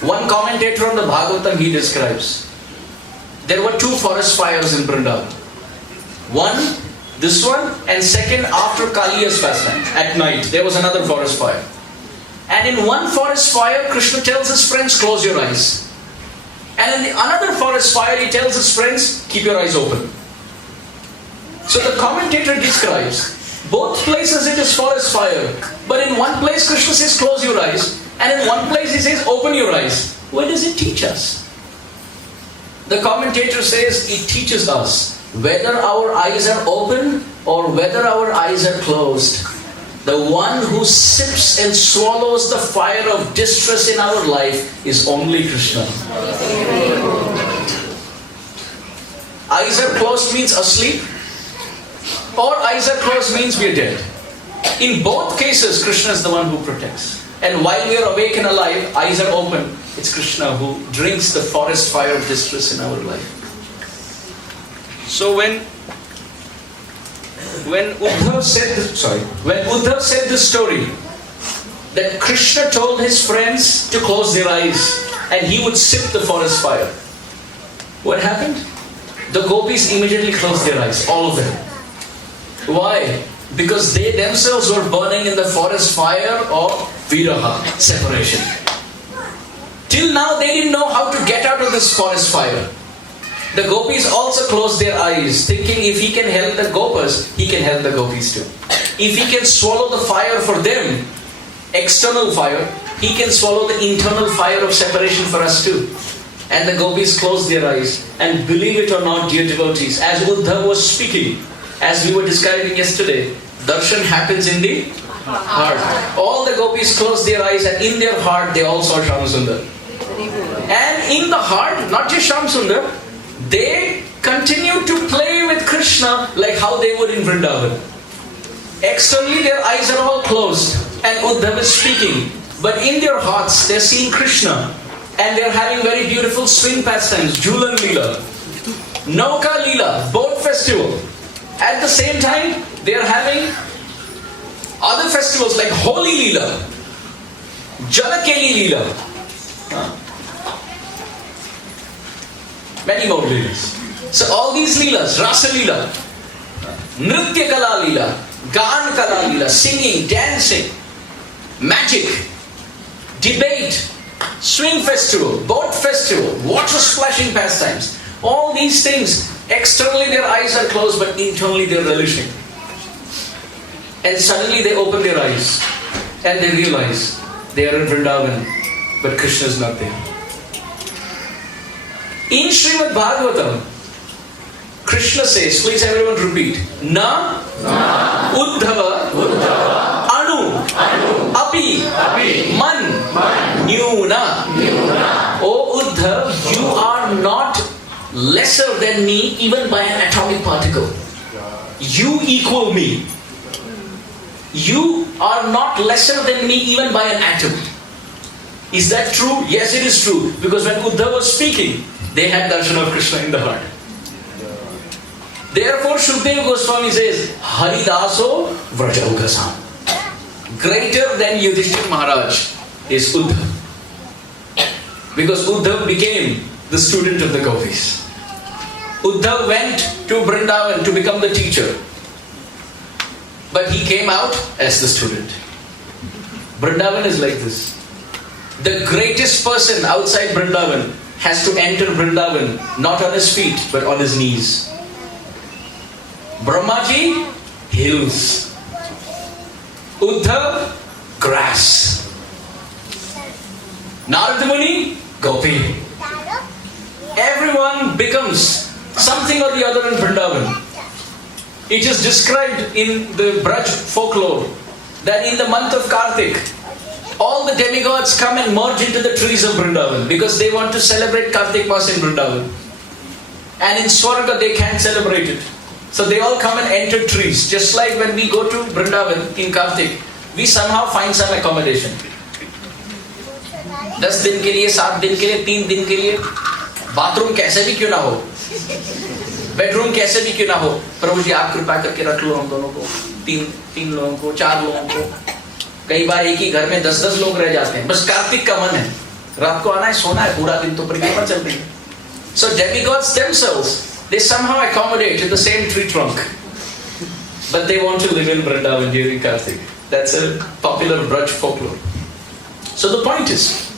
One commentator on the Bhagavatam, he describes, there were 2 forest fires in Vrindavan. One, this one, and second, after Kaliya's pastime, at night, there was another forest fire. And in one forest fire, Krishna tells his friends, close your eyes. And in the another forest fire, he tells his friends, keep your eyes open. So the commentator describes, both places it is forest fire. But in one place, Krishna says, close your eyes. And in one place, he says, open your eyes. What does it teach us? The commentator says, it teaches us whether our eyes are open or whether our eyes are closed. The one who sips and swallows the fire of distress in our life is only Krishna. Eyes are closed means asleep, or eyes are closed means we are dead. In both cases, Krishna is the one who protects. And while we are awake and alive, eyes are open, it's Krishna who drinks the forest fire of distress in our life. So when Uddhava said this story, that Krishna told his friends to close their eyes and he would sip the forest fire. What happened? The gopis immediately closed their eyes, all of them. Why? Because they themselves were burning in the forest fire of viraha, separation. Till now they didn't know how to get out of this forest fire. The gopis also closed their eyes, thinking if he can help the gopas, he can help the gopis too. If he can swallow the fire for them, external fire, he can swallow the internal fire of separation for us too. And the gopis closed their eyes. And believe it or not, dear devotees, as Uddhava was speaking, as we were describing yesterday, darshan happens in the heart. All the gopis closed their eyes and in their heart they all saw Shyamsundar. And in the heart, not just Shyamsundar, they continued to play with Krishna like how they would in Vrindavan. Externally their eyes are all closed and Uddhava is speaking. But in their hearts they're seeing Krishna. And they're having very beautiful swing pastimes, Jhulan Leela, Nauka Leela, boat festival. At the same time, they're having other festivals like Holi Leela, Jalakeli Leela. Many more Leelas. So all these Leelas, Rasa Leela, Nritya Kala Leela, Gan Kala Leela, singing, dancing, magic, debate, swing festival, boat festival, water splashing pastimes. All these things, externally their eyes are closed but internally they're relishing. And suddenly they open their eyes and they realize they are in Vrindavan but Krishna is not there. In Srimad Bhagavatam, Krishna says, please everyone repeat, Na Uddhava Anu Api Man Nyuna. O Uddhava, you are not lesser than me even by an atomic particle. You equal me. You are not lesser than me even by an atom. Is that true? Yes, it is true. Because when Uddhava was speaking, they had darshan of Krishna in the heart. Therefore, Shukadeva Goswami says, Haridaso Vrajaugasam. Greater than Yudhishthira Maharaj is Uddhava. Because Uddhav became the student of the gopis. Uddhav went to Vrindavan to become the teacher. But he came out as the student. Vrindavan is like this. The greatest person outside Vrindavan has to enter Vrindavan not on his feet but on his knees. Brahmaji, hills. Uddhav, grass. Narada Muni, gopi. Everyone becomes something or the other in Vrindavan. It is described in the Braj folklore that in the month of Kartik, all the demigods come and merge into the trees of Vrindavan because they want to celebrate Kartik Mas in Vrindavan. And in Swarga they can't celebrate it. So they all come and enter trees. Just like when we go to Vrindavan in Kartik, we somehow find some accommodation. 10 दिन के लिए, 7 दिन के लिए, 3 दिन के लिए, bathroom कैसे भी क्यों ना हो, बेडरूम कैसे भी क्यों ना हो, प्रभु जी आप कृपा करके रख लो हम दोनों को, 3 लोगों को, 4 लोगों को. कई बार एक ही घर में 10-10 लोग रह जाते हैं. बस कार्तिक का मन है, रात को आना है, सोना है, पूरा दिन तो परिक्रमा चल रही है. So demigods themselves, they somehow accommodate in the same tree trunk, but they want to live in Vrindavan during Kartik. That's a popular Braj folklore. So the point is,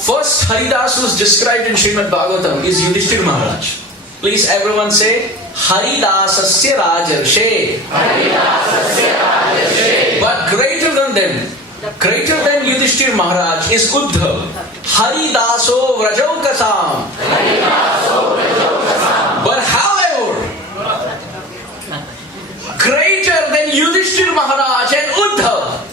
first Haridas who is described in Srimad Bhagavatam is Yudhishthira Maharaj. Please everyone say, Haridasasya Rajarshe. But greater than them, greater than Yudhishthira Maharaj is Uddhav. Haridaso Vrajaukasam. But however, greater than Yudhishthira Maharaj and Uddhav,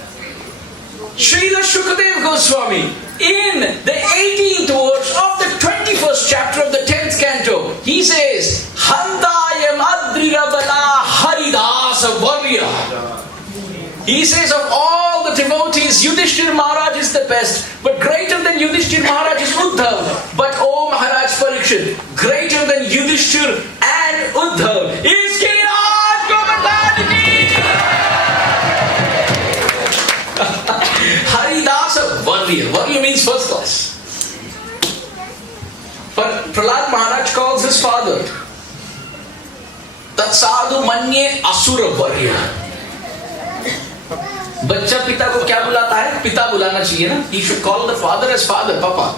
Srila Shukadev Goswami, in the 18th verse of the 21st chapter of the 10th canto, he says, Handayam Adrirabala Haridasa Varya. He says of all the devotees, Yudhishthira Maharaj is the best, but greater than Yudhishthira Maharaj is Uddhav. But O Maharaj Parikshit, greater than Yudhishthira and Uddhav is Giriraj Govardhan. Haridasa Varya. Varya means first class. But Prahlad Maharaj calls his father Tat Sadhu Manye Asura Varya. बच्चा पिता को क्या बुलाता है? पिता बुलाना चाहिए ना. He should call the father as father, Papa.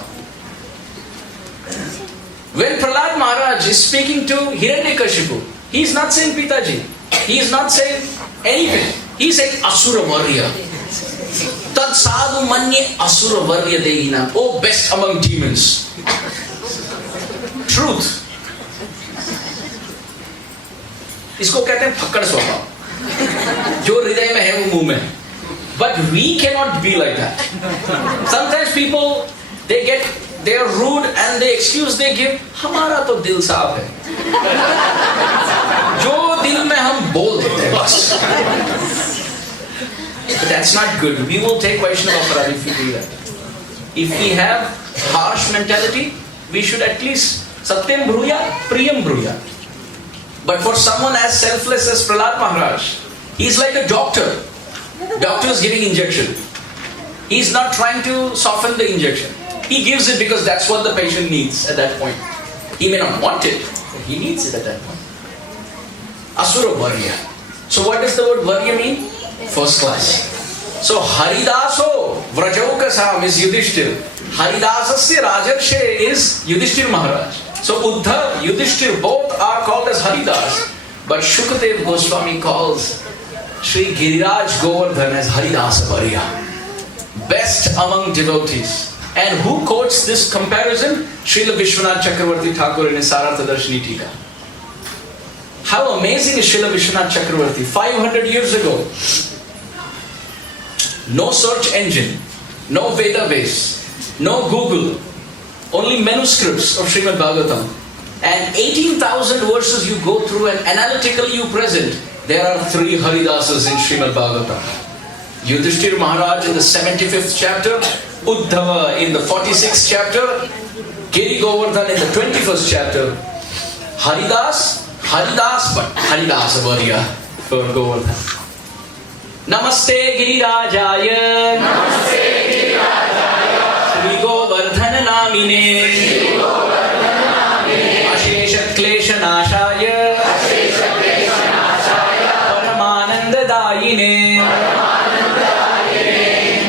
When Prahlad Maharaj is speaking to Hiranyakashipu, he is not saying Pitaji. He is not saying anything. He is saying Asura Varya. Tad sadhu manye asura varya dehina. Oh, best among demons. Truth. इसको कहते हैं फक्कड़ स्वभाव. जो हृदय में है वो मुंह में. But we cannot be like that. Sometimes people, they are rude and the excuse they give, हमारा तो दिल साफ है. जो दिल में हम बोल देते हैं बस. But that's not good. We will take Vaishnava Aparad if we do that. If we have harsh mentality, we should at least Satyam Bruyat, Priyam Bruyat. But for someone as selfless as Prahlad Maharaj, he's like a doctor. Doctor is giving injection. He's not trying to soften the injection. He gives it because that's what the patient needs at that point. He may not want it, but he needs it at that point. Asura Varya. So what does the word Varya mean? First class. So Haridaso Vrajaukasam is Yudhishthira. Haridasasya Rajarshe is Yudhishthira Maharaj. So Uddhav, Yudhishthira, both are called as Haridas. But Shukadev Goswami calls Sri Giriraj Govardhan as Haridasa Varya. Best among devotees. And who quotes this comparison? Srila Vishwanath Chakravarti Thakur in his Sarartha Darshini Tika. How amazing is Srila Vishwanath Chakravarti? 500 years ago, no search engine, no database, no Google, only manuscripts of Srimad Bhagavatam. And 18,000 verses you go through and analytically you present, there are 3 Haridasas in Srimad Bhagavatam. Yudhishthira Maharaj in the 75th chapter, Uddhava in the 46th chapter, Giri Govardhan in the 21st chapter. Haridas, but Haridasa Varya for Govardhan. Namaste Girirajaya. Namaste Girirajaya. Shri Govardhan namine ashesha klesha nashaya paramananda dayine.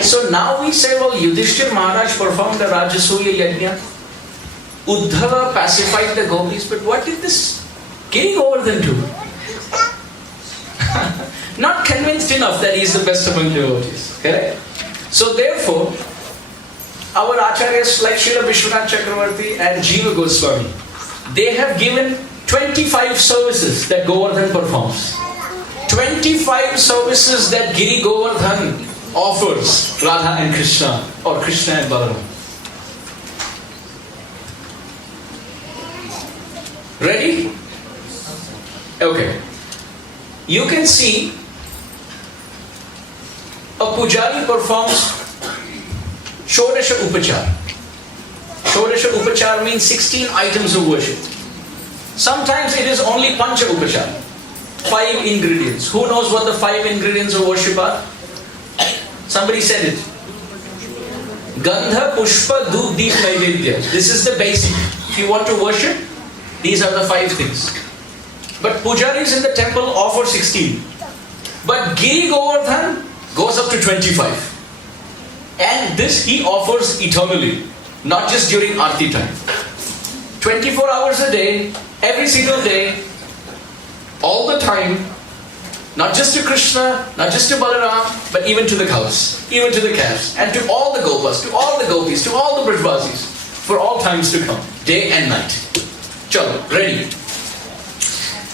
So now we say, well, Yudhishthir Maharaj performed the Rajasuya Yajna. Uddhava pacified the gopis, but what did this Giri Govardhan do? Not convinced enough that he is the best among devotees. Correct? So therefore, our acharyas like Srila Vishwanath Chakravarti and Jiva Goswami, they have given 25 services that Govardhan performs. 25 services that Giri Govardhan offers Radha and Krishna, or Krishna and Balaram. Ready? Okay. You can see a pujari performs Shodasha Upachar. Shodasha Upachar means 16 items of worship. Sometimes it is only Pancha Upachar. 5 ingredients. Who knows what the 5 ingredients of worship are? Somebody said it. Gandha, Pushpa, Dhoop, Deep, Naivedya. This is the basic. If you want to worship, these are the 5 things. But pujaris in the temple offer 16. But Giri Govardhan goes up to 25. And this he offers eternally, not just during Aarti time. 24 hours a day, every single day, all the time, not just to Krishna, not just to Balaram, but even to the cows, even to the calves, and to all the gopas, to all the gopis, to all the Brajvasis, for all times to come, day and night. Chalo, ready.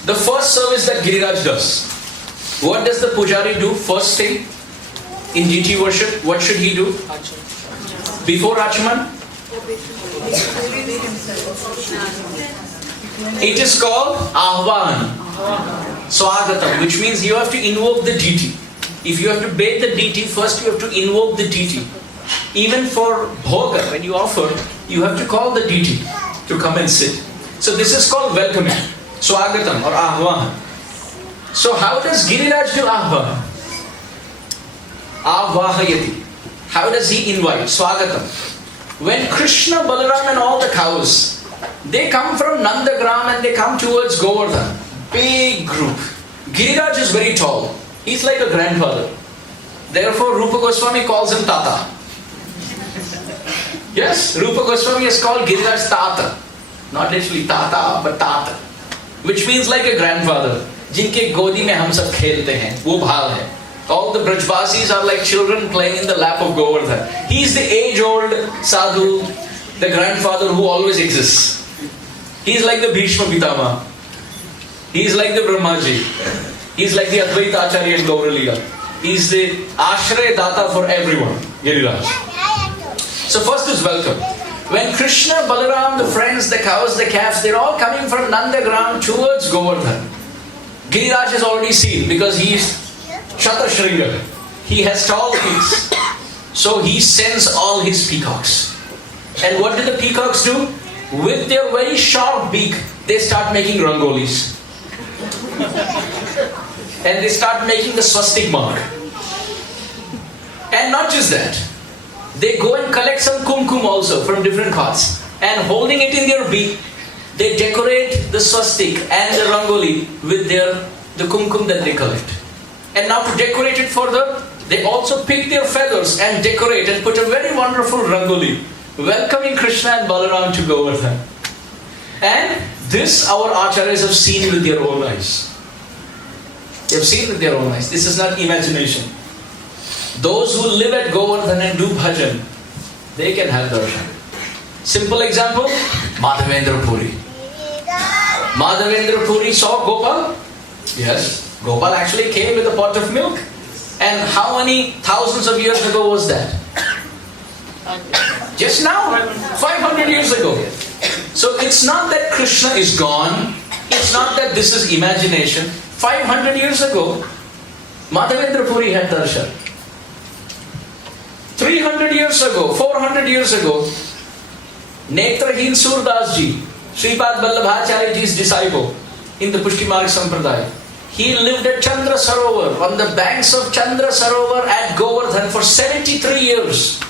The first service that Giriraj does. What does the pujari do first thing in deity worship? What should he do? Before Achaman? It is called Ahvan, Swagatam, which means you have to invoke the deity. If you have to bathe the deity, first you have to invoke the deity. Even for Bhoga, when you offer, you have to call the deity to come and sit. So this is called welcoming. Swagatam or Ahvan. So how does Giriraj do Ahvan? Avahayati. How does he invite? Swagatam. When Krishna, Balaram and all the cows, they come from Nandagram and they come towards Govardhan. Big group. Giriraj is very tall. He's like a grandfather. Therefore Rupa Goswami calls him Tata. Yes, Rupa Goswami is called Giriraj Tata. Not literally Tata, but Tata. Which means like a grandfather. Jinke godi mein hum sab khelte hain. Wo bhav hai. All the Brajvasis are like children playing in the lap of Govardhan. He is the age-old sadhu, the grandfather who always exists. He is like the Bhishma Pitama. He is like the Brahmaji. He is like the Advaita Acharya in Gauraliya. He is the Ashray Data for everyone. Giriraj. So first is welcome. When Krishna, Balaram, the friends, the cows, the calves, they're all coming from Nandagram towards Govardhan. Giriraj is already seen because he is Shatashringa. He has tall peaks. So he sends all his peacocks. And what do the peacocks do? With their very sharp beak, they start making rangolis. And they start making the swastik mark. And not just that. They go and collect some kumkum also from different parts. And holding it in their beak, they decorate the swastik and the rangoli with the kumkum that they collect. And now to decorate it further, they also pick their feathers and decorate and put a very wonderful rangoli, welcoming Krishna and Balaram to Govardhan. And this our acharyas have seen with their own eyes. They have seen with their own eyes. This is not imagination. Those who live at Govardhan and do bhajan, they can have darshan. Simple example, Madhavendra Puri. Madhavendra Puri saw Gopal. Yes, Gopal actually came with a pot of milk. And how many thousands of years ago was that? Just now, 500 years ago. So it's not that Krishna is gone. It's not that this is imagination. 500 years ago, Madhavendra Puri had darshan. 300 years ago, 400 years ago, Netrahin Surdas ji, Sripad Vallabhacharya ji's disciple in the Pushti Marg Sampradaya, he lived at Chandra Sarovar, on the banks of Chandra Sarovar at Govardhan for 73 years.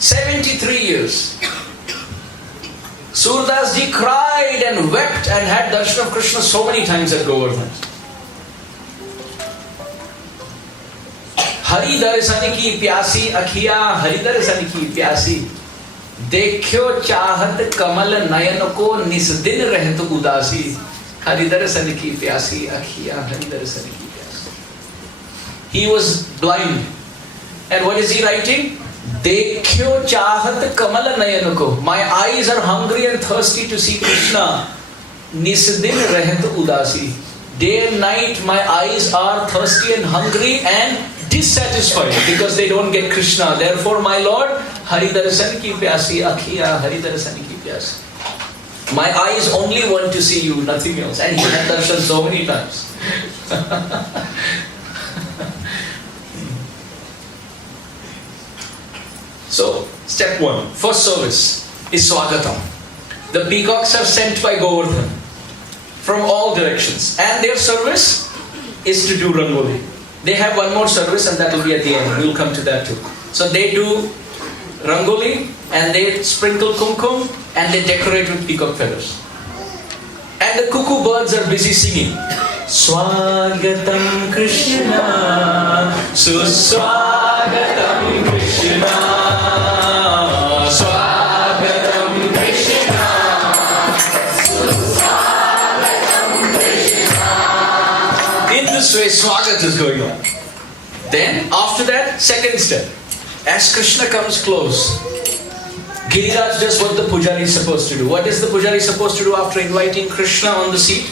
73 years. Surdas ji cried and wept and had darshan of Krishna so many times at Govardhan. Hari darshan ki pyasi akhiya, Hari darshan ki pyasi. Dekhyo chahat kamal nayan ko nisdin reht udasi. Hari darshan ki pyasi akhiya, Hari darshan ki pyasi. He was blind. And what is he writing? Dekhyo chahat kamal nayan ko. My eyes are hungry and thirsty to see Krishna. Nisdin reht udasi. Day and night my eyes are thirsty and hungry and dissatisfied because they don't get Krishna. Therefore, my Lord, Hari darshan ki pyasi akhiya, Hari darshan ki pyasi. My eyes only want to see you, nothing else. And he had darshan so many times. So, step 1, first service is Swagatam. The peacocks are sent by Govardhan from all directions, and their service is to do Rangoli. They have one more service, and that will be at the end. We will come to that too. So they do Rangoli, and they sprinkle kumkum, and they decorate with peacock feathers. And the cuckoo birds are busy singing. Swagatam Krishna, Suswagatam Krishna. Swagatam Krishna, Suswagatam Krishna. In this way, Swagat is going on. Then, after that, second step. As Krishna comes close, Giriraj does what the pujari is supposed to do. What is the pujari supposed to do after inviting Krishna on the seat?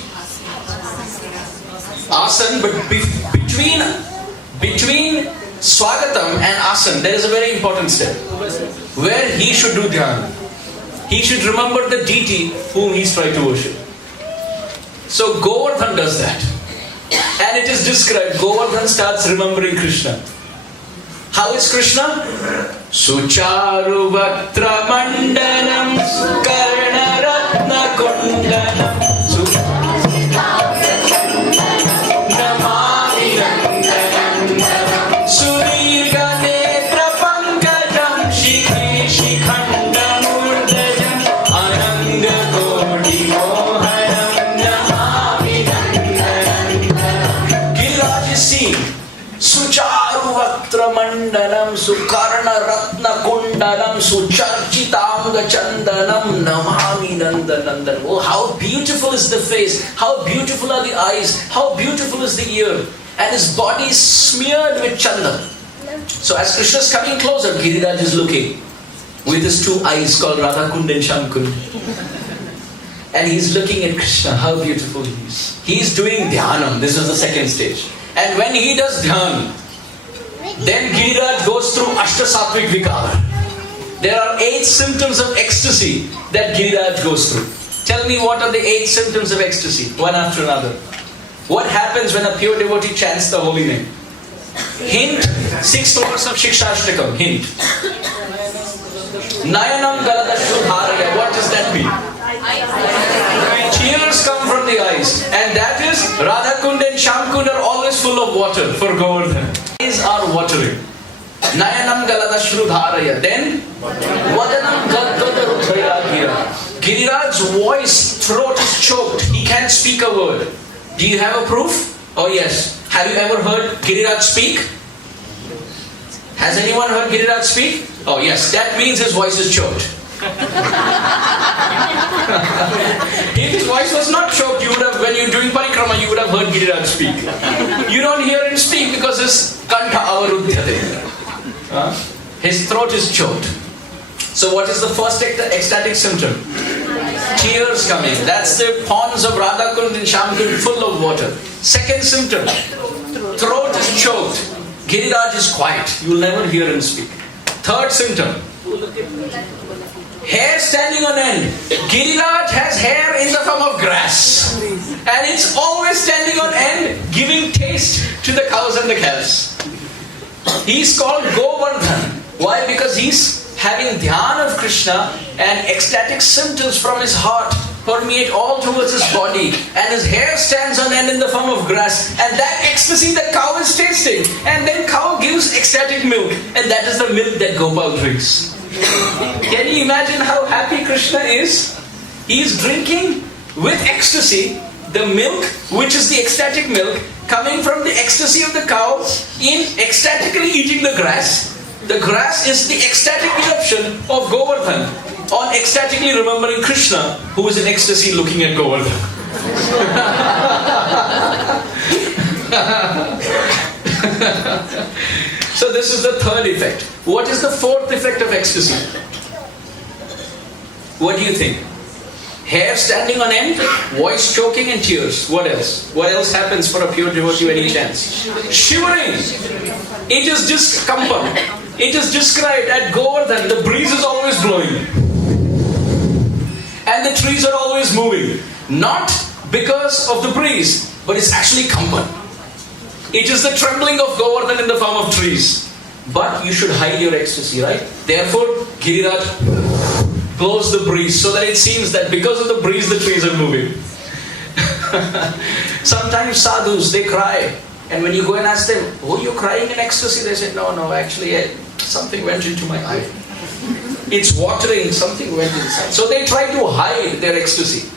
Asan, but between Swagatam and Asan, there is a very important step where he should do dhyan. He should remember the deity whom he is trying to worship. So Govardhan does that. And it is described, Govardhan starts remembering Krishna. How is Krishna? Sucharu Vaktra Mandanam Karna Ratna Kundanam Mandanam Sukarna Ratna Kundalam Sucharchitanga Chandanam Namami Nandanandan. Oh, how beautiful is the face, how beautiful are the eyes, how beautiful is the ear, and his body is smeared with chandan. So as Krishna is coming closer, Giriraj is looking with his two eyes called Radha Kund and Shyam Kund. And he's looking at Krishna, how beautiful he is. He is doing dhyanam, this is the second stage. And when he does dhyan, then Giriraj goes through Ashta Sattvic Vikara. There are 8 symptoms of ecstasy that Giriraj goes through. Tell me, what are the 8 symptoms of ecstasy, one after another? What happens when a pure devotee chants the holy name? Hint, 6 verse of Shikshashtakam. Hint. Nayanam Galadashudharaya. What does that mean? Tears come from the eyes. And that is, Radhakund and Shyamkund are always full of water for Govardhan. Eyes are watering. Nayanam Galadashudharaya. Then, Vadanam Gadgadarudhayagya. Giriraj's voice, throat is choked. He can't speak a word. Do you have a proof? Oh yes. Have you ever heard Giriraj speak? Has anyone heard Giriraj speak? Oh yes. That means his voice is choked. If his voice was not choked, you would have, when you're doing parikrama, you would have heard Giriraj speak. You don't hear him speak because his kantha avarudhyate. His throat is choked. So what is the first ecstatic symptom? Tears coming. That's the ponds of Radhakund and Shyamkund full of water. Second symptom, throat is choked. Giriraj is quiet. You will never hear him speak. Third symptom, hair standing on end. Giriraj has hair in the form of grass. And it's always standing on end, giving taste to the cows and the calves. He's called Govardhan. Why? Because he's having dhyan of Krishna, and ecstatic symptoms from his heart permeate all towards his body, and his hair stands on end in the form of grass, and that ecstasy the cow is tasting, and then cow gives ecstatic milk, and that is the milk that Gopal drinks. Can you imagine how happy Krishna is? He is drinking with ecstasy the milk, which is the ecstatic milk, coming from the ecstasy of the cow, in ecstatically eating the grass. The grass is the ecstatic eruption of Govardhan, on ecstatically remembering Krishna, who is in ecstasy looking at Govardhan. So this is the third effect. What is the fourth effect of ecstasy? What do you think? Hair standing on end, voice choking and tears. What else? What else happens for a pure devotee any chance? Shivering. It is just kampan. It is described at Govardhan, the breeze is always blowing. And the trees are always moving. Not because of the breeze, but it's actually kampan. It is the trembling of Govardhan in the form of trees. But you should hide your ecstasy, right? Therefore, Giriraj blows the breeze so that it seems that because of the breeze, the trees are moving. Sometimes sadhus, they cry. And when you go and ask them, oh, you're crying in ecstasy? They say, no, actually, something went into my eye. It's watering, something went inside. So they try to hide their ecstasy.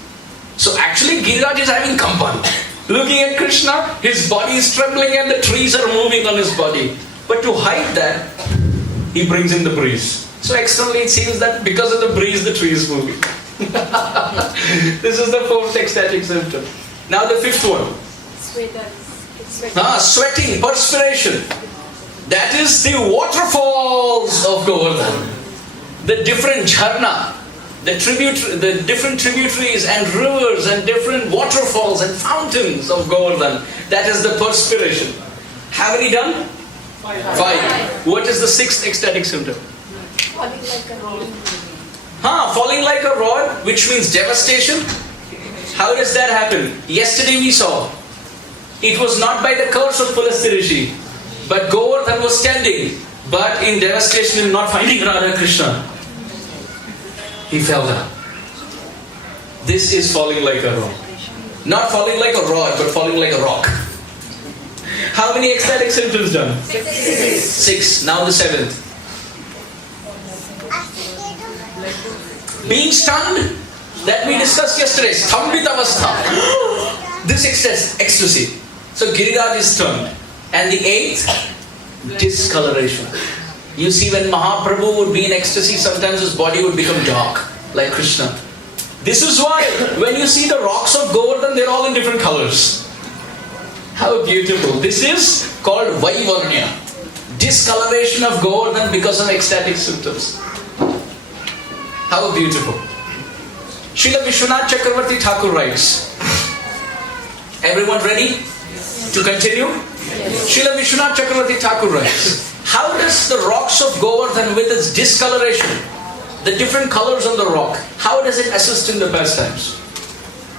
So actually, Giriraj is having kampan. Looking at Krishna, his body is trembling and the trees are moving on his body. But to hide that, he brings in the breeze. So externally it seems that because of the breeze, the tree is moving. This is the fourth ecstatic symptom. Now the fifth one. Sweating, perspiration. That is the waterfalls of Govardhan. The different jharna. The different tributaries and rivers and different waterfalls and fountains of Govardhan. That is the perspiration. How many done? 5. What is the sixth ecstatic symptom? Falling like a rod. Falling like a rod, which means devastation. How does that happen? Yesterday we saw. It was not by the curse of Pulasthi Rishi, but Govardhan was standing, but in devastation in not finding Radha Krishna, he fell down. This is falling like a rod. Not falling like a rod, but falling like a rock. How many ecstatic symptoms done? 6. Now the 7th. Being stunned, that we discussed yesterday. Stambhit avastha. This ecstasy. So Giriraj is stunned. And the 8th, discoloration. You see, when Mahaprabhu would be in ecstasy, sometimes his body would become dark, like Krishna. This is why, when you see the rocks of Govardhan, they're all in different colors. How beautiful. This is called Vaivarnya. Discoloration of Govardhan because of ecstatic symptoms. How beautiful. Srila Vishwanath Chakravarti Thakur writes. Everyone ready to continue? Yes. Srila Vishwanath Chakravarti Thakur writes. How does the rocks of Govardhan with its discoloration, the different colors on the rock, how does it assist in the pastimes?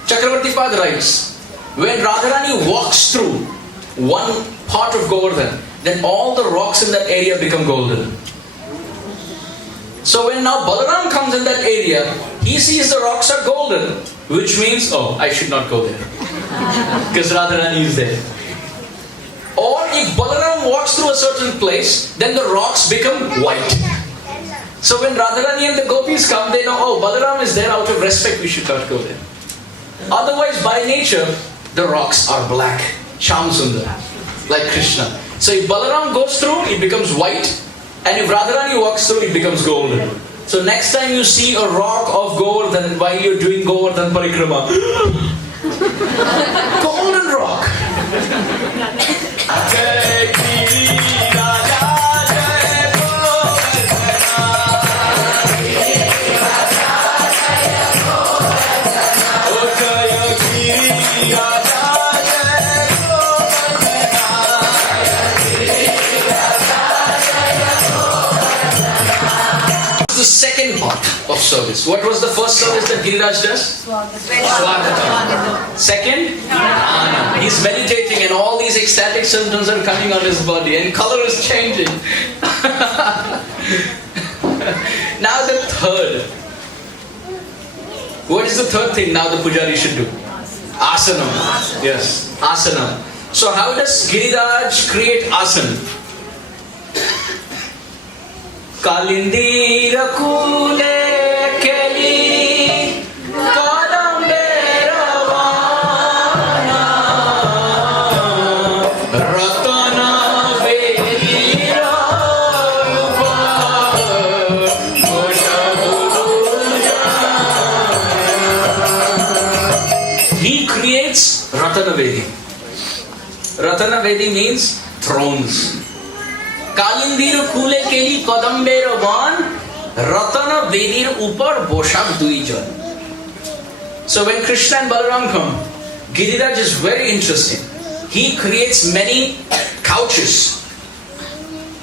Chakravarti Pad writes. When Radharani walks through one part of Govardhan, then all the rocks in that area become golden. So when now Balaram comes in that area, he sees the rocks are golden, which means, oh, I should not go there. Because Radharani is there. Or if Balaram walks through a certain place, then the rocks become white. So when Radharani and the gopis come, they know, oh, Balaram is there, out of respect we should not go there. Otherwise, by nature, the rocks are black, Sham Sundar, like Krishna. So if Balaram goes through, it becomes white, and if Radharani walks through, it becomes golden. So next time you see a rock of Govardhan while you're doing Govardhan Parikrama, golden rock. The second part of service. What was the first service that Giriraj does? Swagatam. Second? Anand. He's meditating and all these ecstatic symptoms are coming on his body and color is changing. Now the third. What is the third thing now the pujari should do? Asanam. Yes, asanam. So how does Giriraj create asana? Kalindir kule keli kadambe ravana ratana vedira rupa He creates Ratana Vedi. Ratana Vedi means thrones. Kalindir kule keli kadambe ravan Ratana Vedir upar boshak duijan. So when Krishna and Balaram come, Giriraj is very interesting. He creates many couches.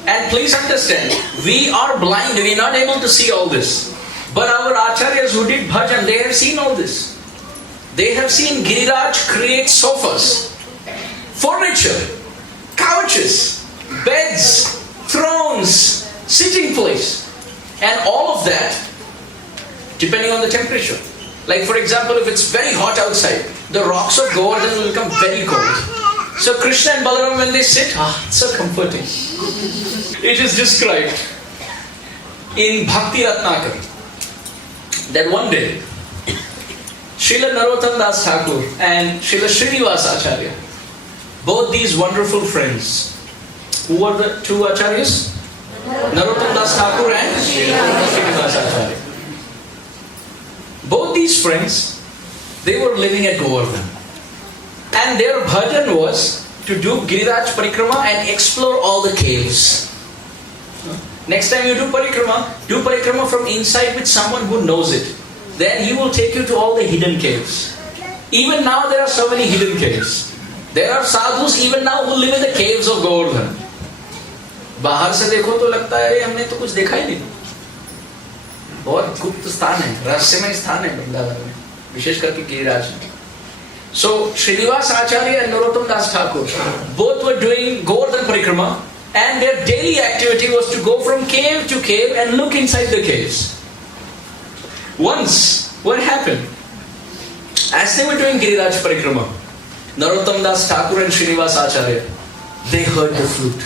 And please understand, we are blind, we are not able to see all this. But our acharyas who did bhajan, they have seen all this. They have seen Giriraj create sofas, furniture, couches, beds, thrones, sitting place, and all of that depending on the temperature. Like for example, if it's very hot outside, the rocks of Govardhan will become very cold. So Krishna and Balaram, when they sit, it's so comforting. It is described in Bhakti Ratnakar that one day Srila Narottam Das Thakur and Srila Srinivas Acharya, both these wonderful friends, who were the two acharyas? Narottam Das Thakur and Srinivas Acharya. Both these friends, they were living at Govardhan. And their bhajan was to do Giriraj Parikrama and explore all the caves. Next time you do Parikrama from inside with someone who knows it. Then he will take you to all the hidden caves. Even now there are so many hidden caves. There are sadhus even now who live in the caves of Govardhan. बाहर से देखो तो लगता है हमने तो कुछ देखा ही नहीं. बहुत गुप्त स्थान है, रहस्यमय स्थान है वृंदावन में, विशेष करके गिरिराज में. So Srinivas Acharya and Narottam Das Thakur both were doing Govardhan Parikrama, and their daily activity was to go from cave to cave and look inside the caves. Once, what happened? As they were doing Giriraj Parikrama, Narottam Das Thakur and Srinivas Acharya, they heard the flute.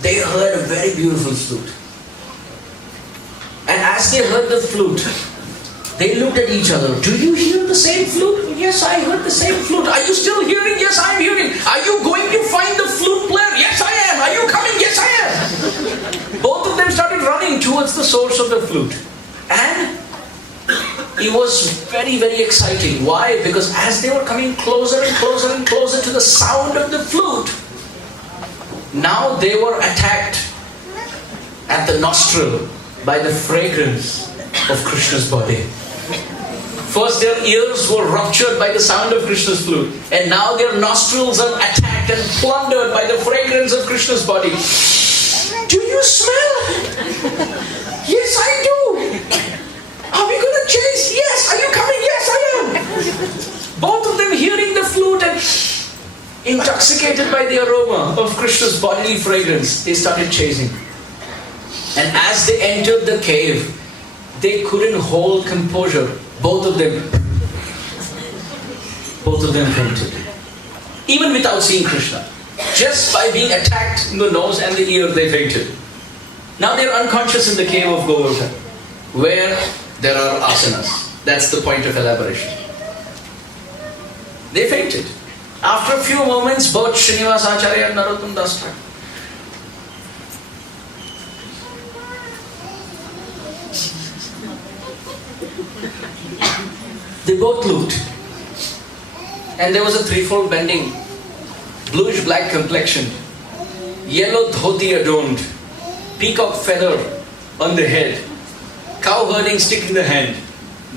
They heard a very beautiful flute. And as they heard the flute, they looked at each other. Do you hear the same flute? Yes, I heard the same flute. Are you still hearing? Yes, I am hearing. Are you going to find the flute player? Yes, I am. Are you coming? Yes, I am. Both of them started running towards the source of the flute. And it was very, very exciting. Why? Because as they were coming closer and closer and closer to the sound of the flute, now they were attacked at the nostril by the fragrance of Krishna's body. First their ears were ruptured by the sound of Krishna's flute, and now their nostrils are attacked and plundered by the fragrance of Krishna's body. Do you smell? Yes, I do. Are we going to chase? Yes. Are you coming? Yes, I am. Both of them hearing the flute and intoxicated by the aroma of Krishna's bodily fragrance, they started chasing. And as they entered the cave, they couldn't hold composure. Both of them fainted. Even without seeing Krishna. Just by being attacked in the nose and the ear, they fainted. Now they're unconscious in the cave of Govardhan, where there are asanas. That's the point of elaboration. They fainted. After a few moments, both Srinivas Acharya and Narottam Das Thakur, they both looked, and there was a threefold bending, bluish black complexion, yellow dhoti adorned, peacock feather on the head, cow herding stick in the hand,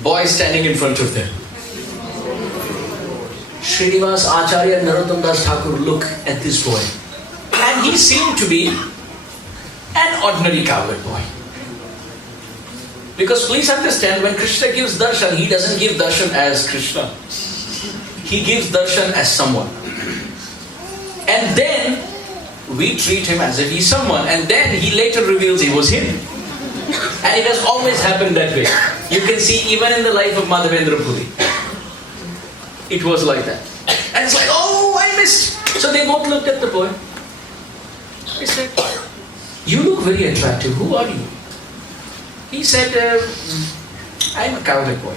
boy standing in front of them. Srinivas Acharya and Narottam Das Thakur look at this boy, and he seemed to be an ordinary cowherd boy. Because please understand, when Krishna gives darshan, he doesn't give darshan as Krishna. He gives darshan as someone. And then we treat him as if he's someone, and then he later reveals he was him. And it has always happened that way. You can see even in the life of Madhavendra Puri. It was like that. And it's like, oh, I missed. So they both looked at the boy. He said, You look very attractive. Who are you? He said, I'm a cowboy boy.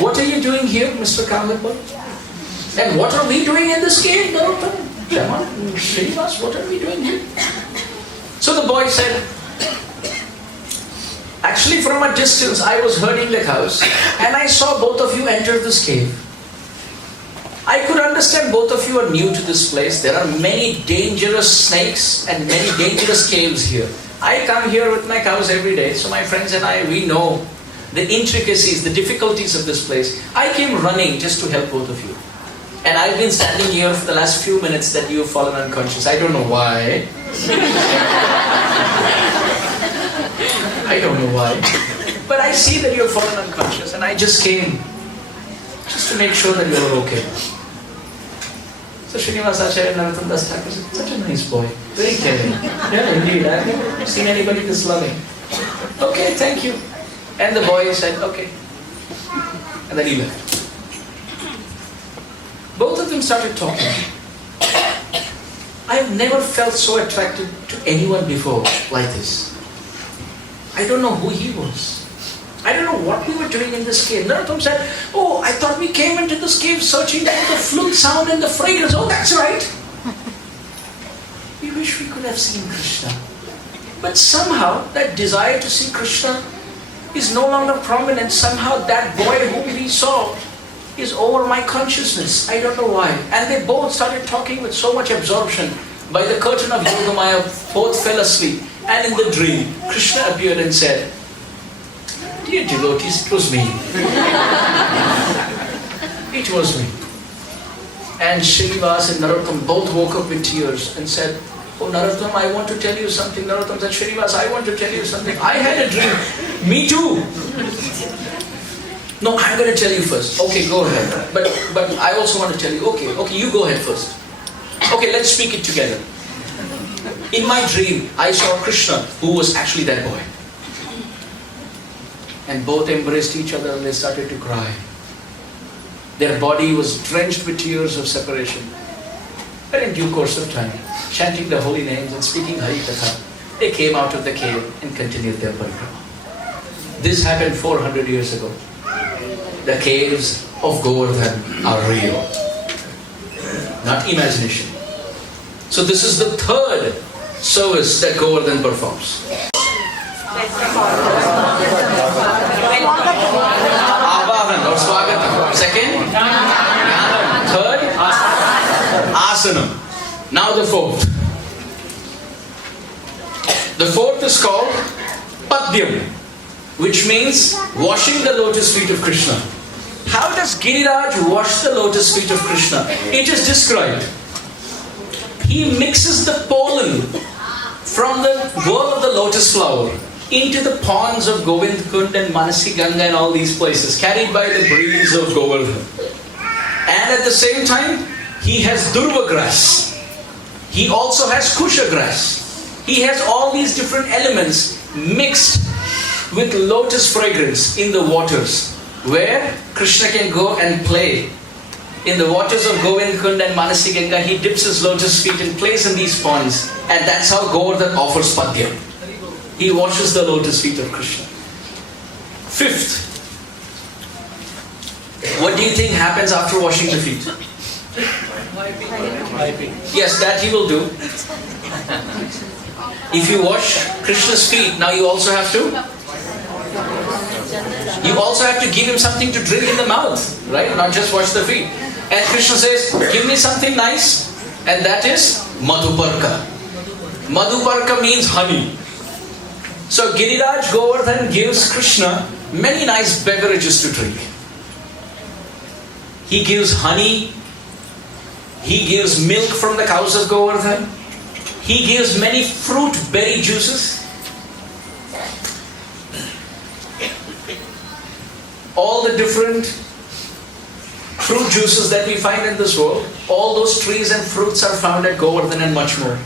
What are you doing here, Mr. Cowboy boy? And what are we doing in this cave? Srinivas, what are we doing here? So the boy said, actually from a distance I was herding the cows and I saw both of you enter this cave. I could understand both of you are new to this place. There are many dangerous snakes and many dangerous caves here. I come here with my cows every day, so my friends and I, we know the intricacies, the difficulties of this place. I came running just to help both of you. And I've been standing here for the last few minutes that you have fallen unconscious. I don't know why. I don't know why. But I see that you have fallen unconscious and I just came just to make sure that you are okay. So Srinivas Acharya Narottam Das Thakur said, such a nice boy, very caring. Yeah, indeed, I've never seen anybody this loving. Okay, thank you. And the boy said, okay. And then he left. Both of them started talking. I have never felt so attracted to anyone before like this. I don't know who he was. I don't know what we were doing in this cave. Narottam said, oh, I thought we came into this cave searching for the flute sound and the fragrance. Oh, that's right. We wish we could have seen Krishna. But somehow that desire to see Krishna is no longer prominent. Somehow that boy whom we saw is over my consciousness. I don't know why. And they both started talking with so much absorption. By the curtain of Yogamaya, both fell asleep. And in the dream, Krishna appeared and said, dear devotees, it was me. It was me. And Srinivas and Narottam both woke up with tears and said, oh Narottam, I want to tell you something. Narottam said, Srinivas, I want to tell you something. I had a dream. Me too. No, I'm going to tell you first. Okay, go ahead. But I also want to tell you. Okay, you go ahead first. Okay, let's speak it together. In my dream, I saw Krishna, who was actually that boy. And both embraced each other and they started to cry. Their body was drenched with tears of separation. But in due course of time, chanting the holy names and speaking Hari Katha, they came out of the cave and continued their parikrama. This happened 400 years ago. The caves of Govardhan are real, not imagination. So this is the third service that Govardhan performs. Avahan or Swagatam. Second, third, Asanam. Now the fourth. The fourth is called Padyam, which means washing the lotus feet of Krishna. How does Giriraj wash the lotus feet of Krishna? It is described. He mixes the pollen from the whirl of the lotus flower into the ponds of Govind Kund and Manasi Ganga and all these places, carried by the breeze of Govardhan. And at the same time, he has Durva grass. He also has Kusha grass. He has all these different elements mixed with lotus fragrance in the waters, where Krishna can go and play. In the waters of Govind Kund and Manasi Ganga, he dips his lotus feet and plays in these ponds. And that's how Govardhan offers Padyam. He washes the lotus feet of Krishna. Fifth, what do you think happens after washing the feet? Wiping. Yes, that he will do. If you wash Krishna's feet, now you also have to give him something to drink in the mouth, right? Not just wash the feet. And Krishna says, give me something nice, and that is Madhuparka. Madhuparka means honey. So Giriraj Govardhan gives Krishna many nice beverages to drink. He gives honey, he gives milk from the cows of Govardhan, he gives many fruit berry juices. All the different fruit juices that we find in this world, all those trees and fruits are found at Govardhan and much more.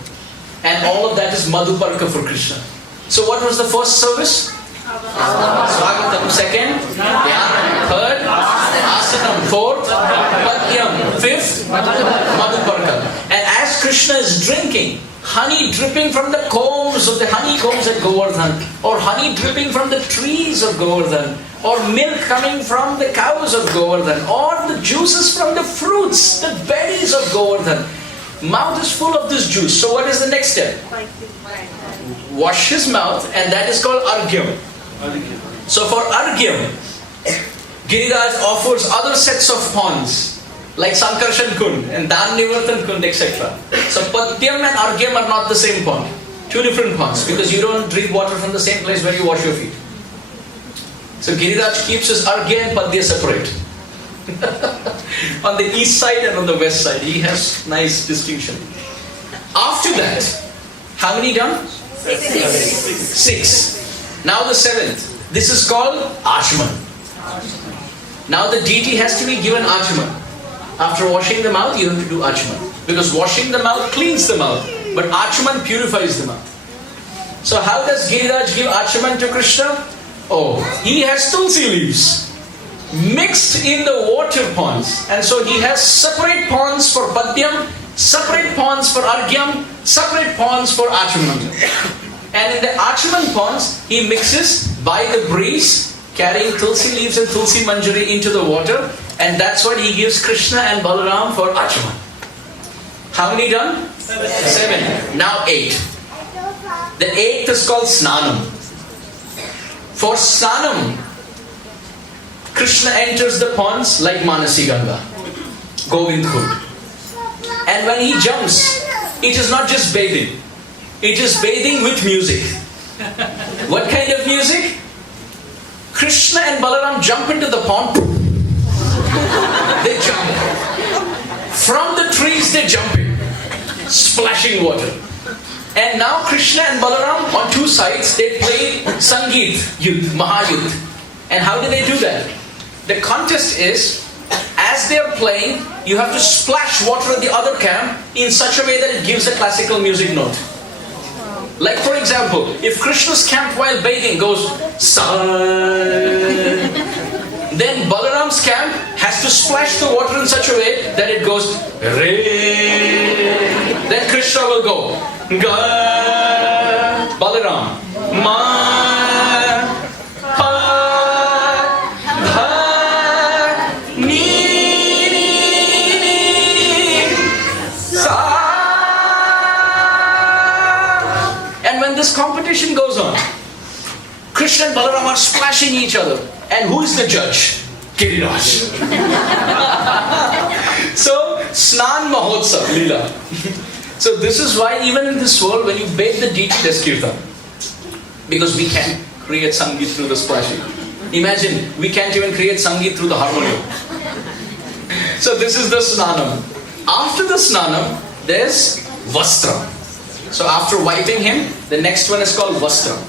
And all of that is Madhuparka for Krishna. So what was the first service? Swagatam. Second, Dhyan. Third, Asanam. Fourth, Padyam. Fifth, Madhuparka. And as Krishna is drinking honey dripping from the combs of the honeycombs at Govardhan, or honey dripping from the trees of Govardhan, or milk coming from the cows of Govardhan, or the juices from the fruits, the berries of Govardhan. Mouth is full of this juice. So what is the next step? Wash his mouth, and that is called argyam. So for argyam, Giriraj offers other sets of ponds, like Sankarshan Kund and Dan Nivartan Kund, etc. So Padyam and Argyam are not the same pond. Two different ponds, because you don't drink water from the same place where you wash your feet. So Giriraj keeps his Argya and Padya separate. On the east side and on the west side. He has nice distinction. After that, how many done? Six. Now the seventh. This is called Achman. Now the deity has to be given Achman. After washing the mouth, you have to do Achman. Because washing the mouth cleans the mouth, but Achman purifies the mouth. So how does Giriraj give Achman to Krishna? Oh, he has tulsi leaves mixed in the water ponds. And so he has separate ponds for Padyam, separate ponds for Argyam, separate ponds for Achman. And in the Achman ponds, he mixes by the breeze, carrying tulsi leaves and tulsi manjari into the water. And that's what he gives Krishna and Balaram for Achman. How many done? Seven. Now 8. The 8th is called Snanam. For Snanam, Krishna enters the ponds like Manasi Ganga, Govind Kund. And when he jumps, it is not just bathing. It is bathing with music. What kind of music? Krishna and Balaram jump into the pond. They jump. From the trees they jump in, splashing water. And now Krishna and Balaram on two sides, they play Sangeet Yudh, Mahayudh. And how do they do that? The contest is, as they are playing, you have to splash water at the other camp in such a way that it gives a classical music note. Like for example, if Krishna's camp while bathing goes Sa, then Balaram's camp has to splash the water in such a way that it goes Re. Then Krishna will go Ga, Balaram, Ma, Pa, Dha, Ni, Sa. And when this competition goes on, Krishna and Balaram are splashing each other. And who is the judge? Giriraj. So, Snan Mahotsav, Leela. So this is why even in this world, when you bathe the deity, there's kirtan. Because we can't create Sangeet through the splashing. Imagine, we can't even create Sangeet through the harmonium. So this is the Snanam. After the Snanam, there's Vastram. So after wiping him, the next one is called Vastram.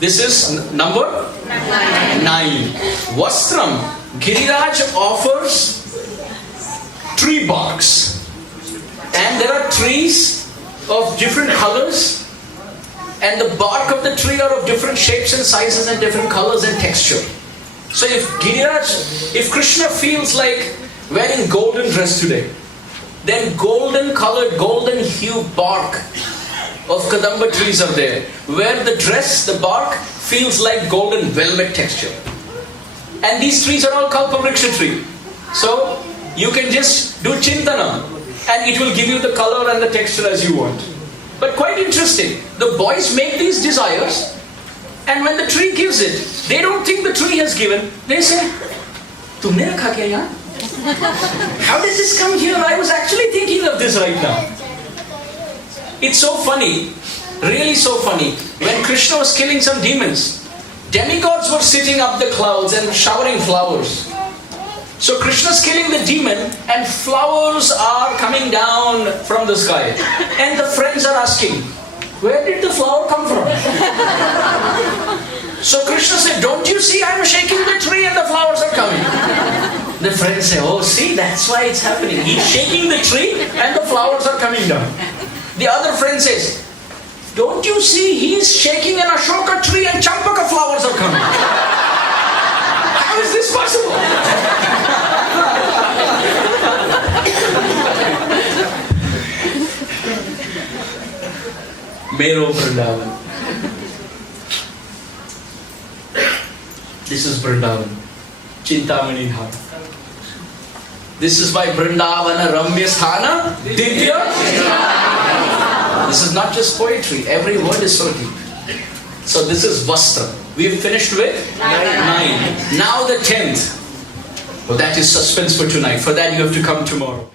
This is number 9. Vastram. Giriraj offers tree barks. And there are trees of different colors. And the bark of the tree are of different shapes and sizes and different colors and texture. So if Giriraj, if Krishna feels like wearing golden dress today, then golden colored, golden hue bark of Kadamba trees are there, where the dress, the bark, feels like golden velvet texture. And these trees are all Kalpavriksha tree. So you can just do Chintana and it will give you the color and the texture as you want. But quite interesting, the boys make these desires, and when the tree gives it, they don't think the tree has given. They say, Tumne rakha kya yaar? How did this come here? I was actually thinking of this right now. It's so funny, really so funny. When Krishna was killing some demons, demigods were sitting up the clouds and showering flowers. So Krishna's killing the demon and flowers are coming down from the sky. And the friends are asking, where did the flower come from? So Krishna said, don't you see I'm shaking the tree and the flowers are coming? The friends say, oh see, that's why it's happening. He's shaking the tree and the flowers are coming down. The other friend says, don't you see he's shaking an Ashoka tree and Champaka flowers are coming? How is this possible? Mero Vrindavan. This is Vrindavan. Chintamani Dham. This is my Vrindavana Ramya Sthana Divya. This is not just poetry. Every word is so deep. So this is Vastra. We've finished with 9. Now the 10th. Well, that is suspense for tonight. For that you have to come tomorrow.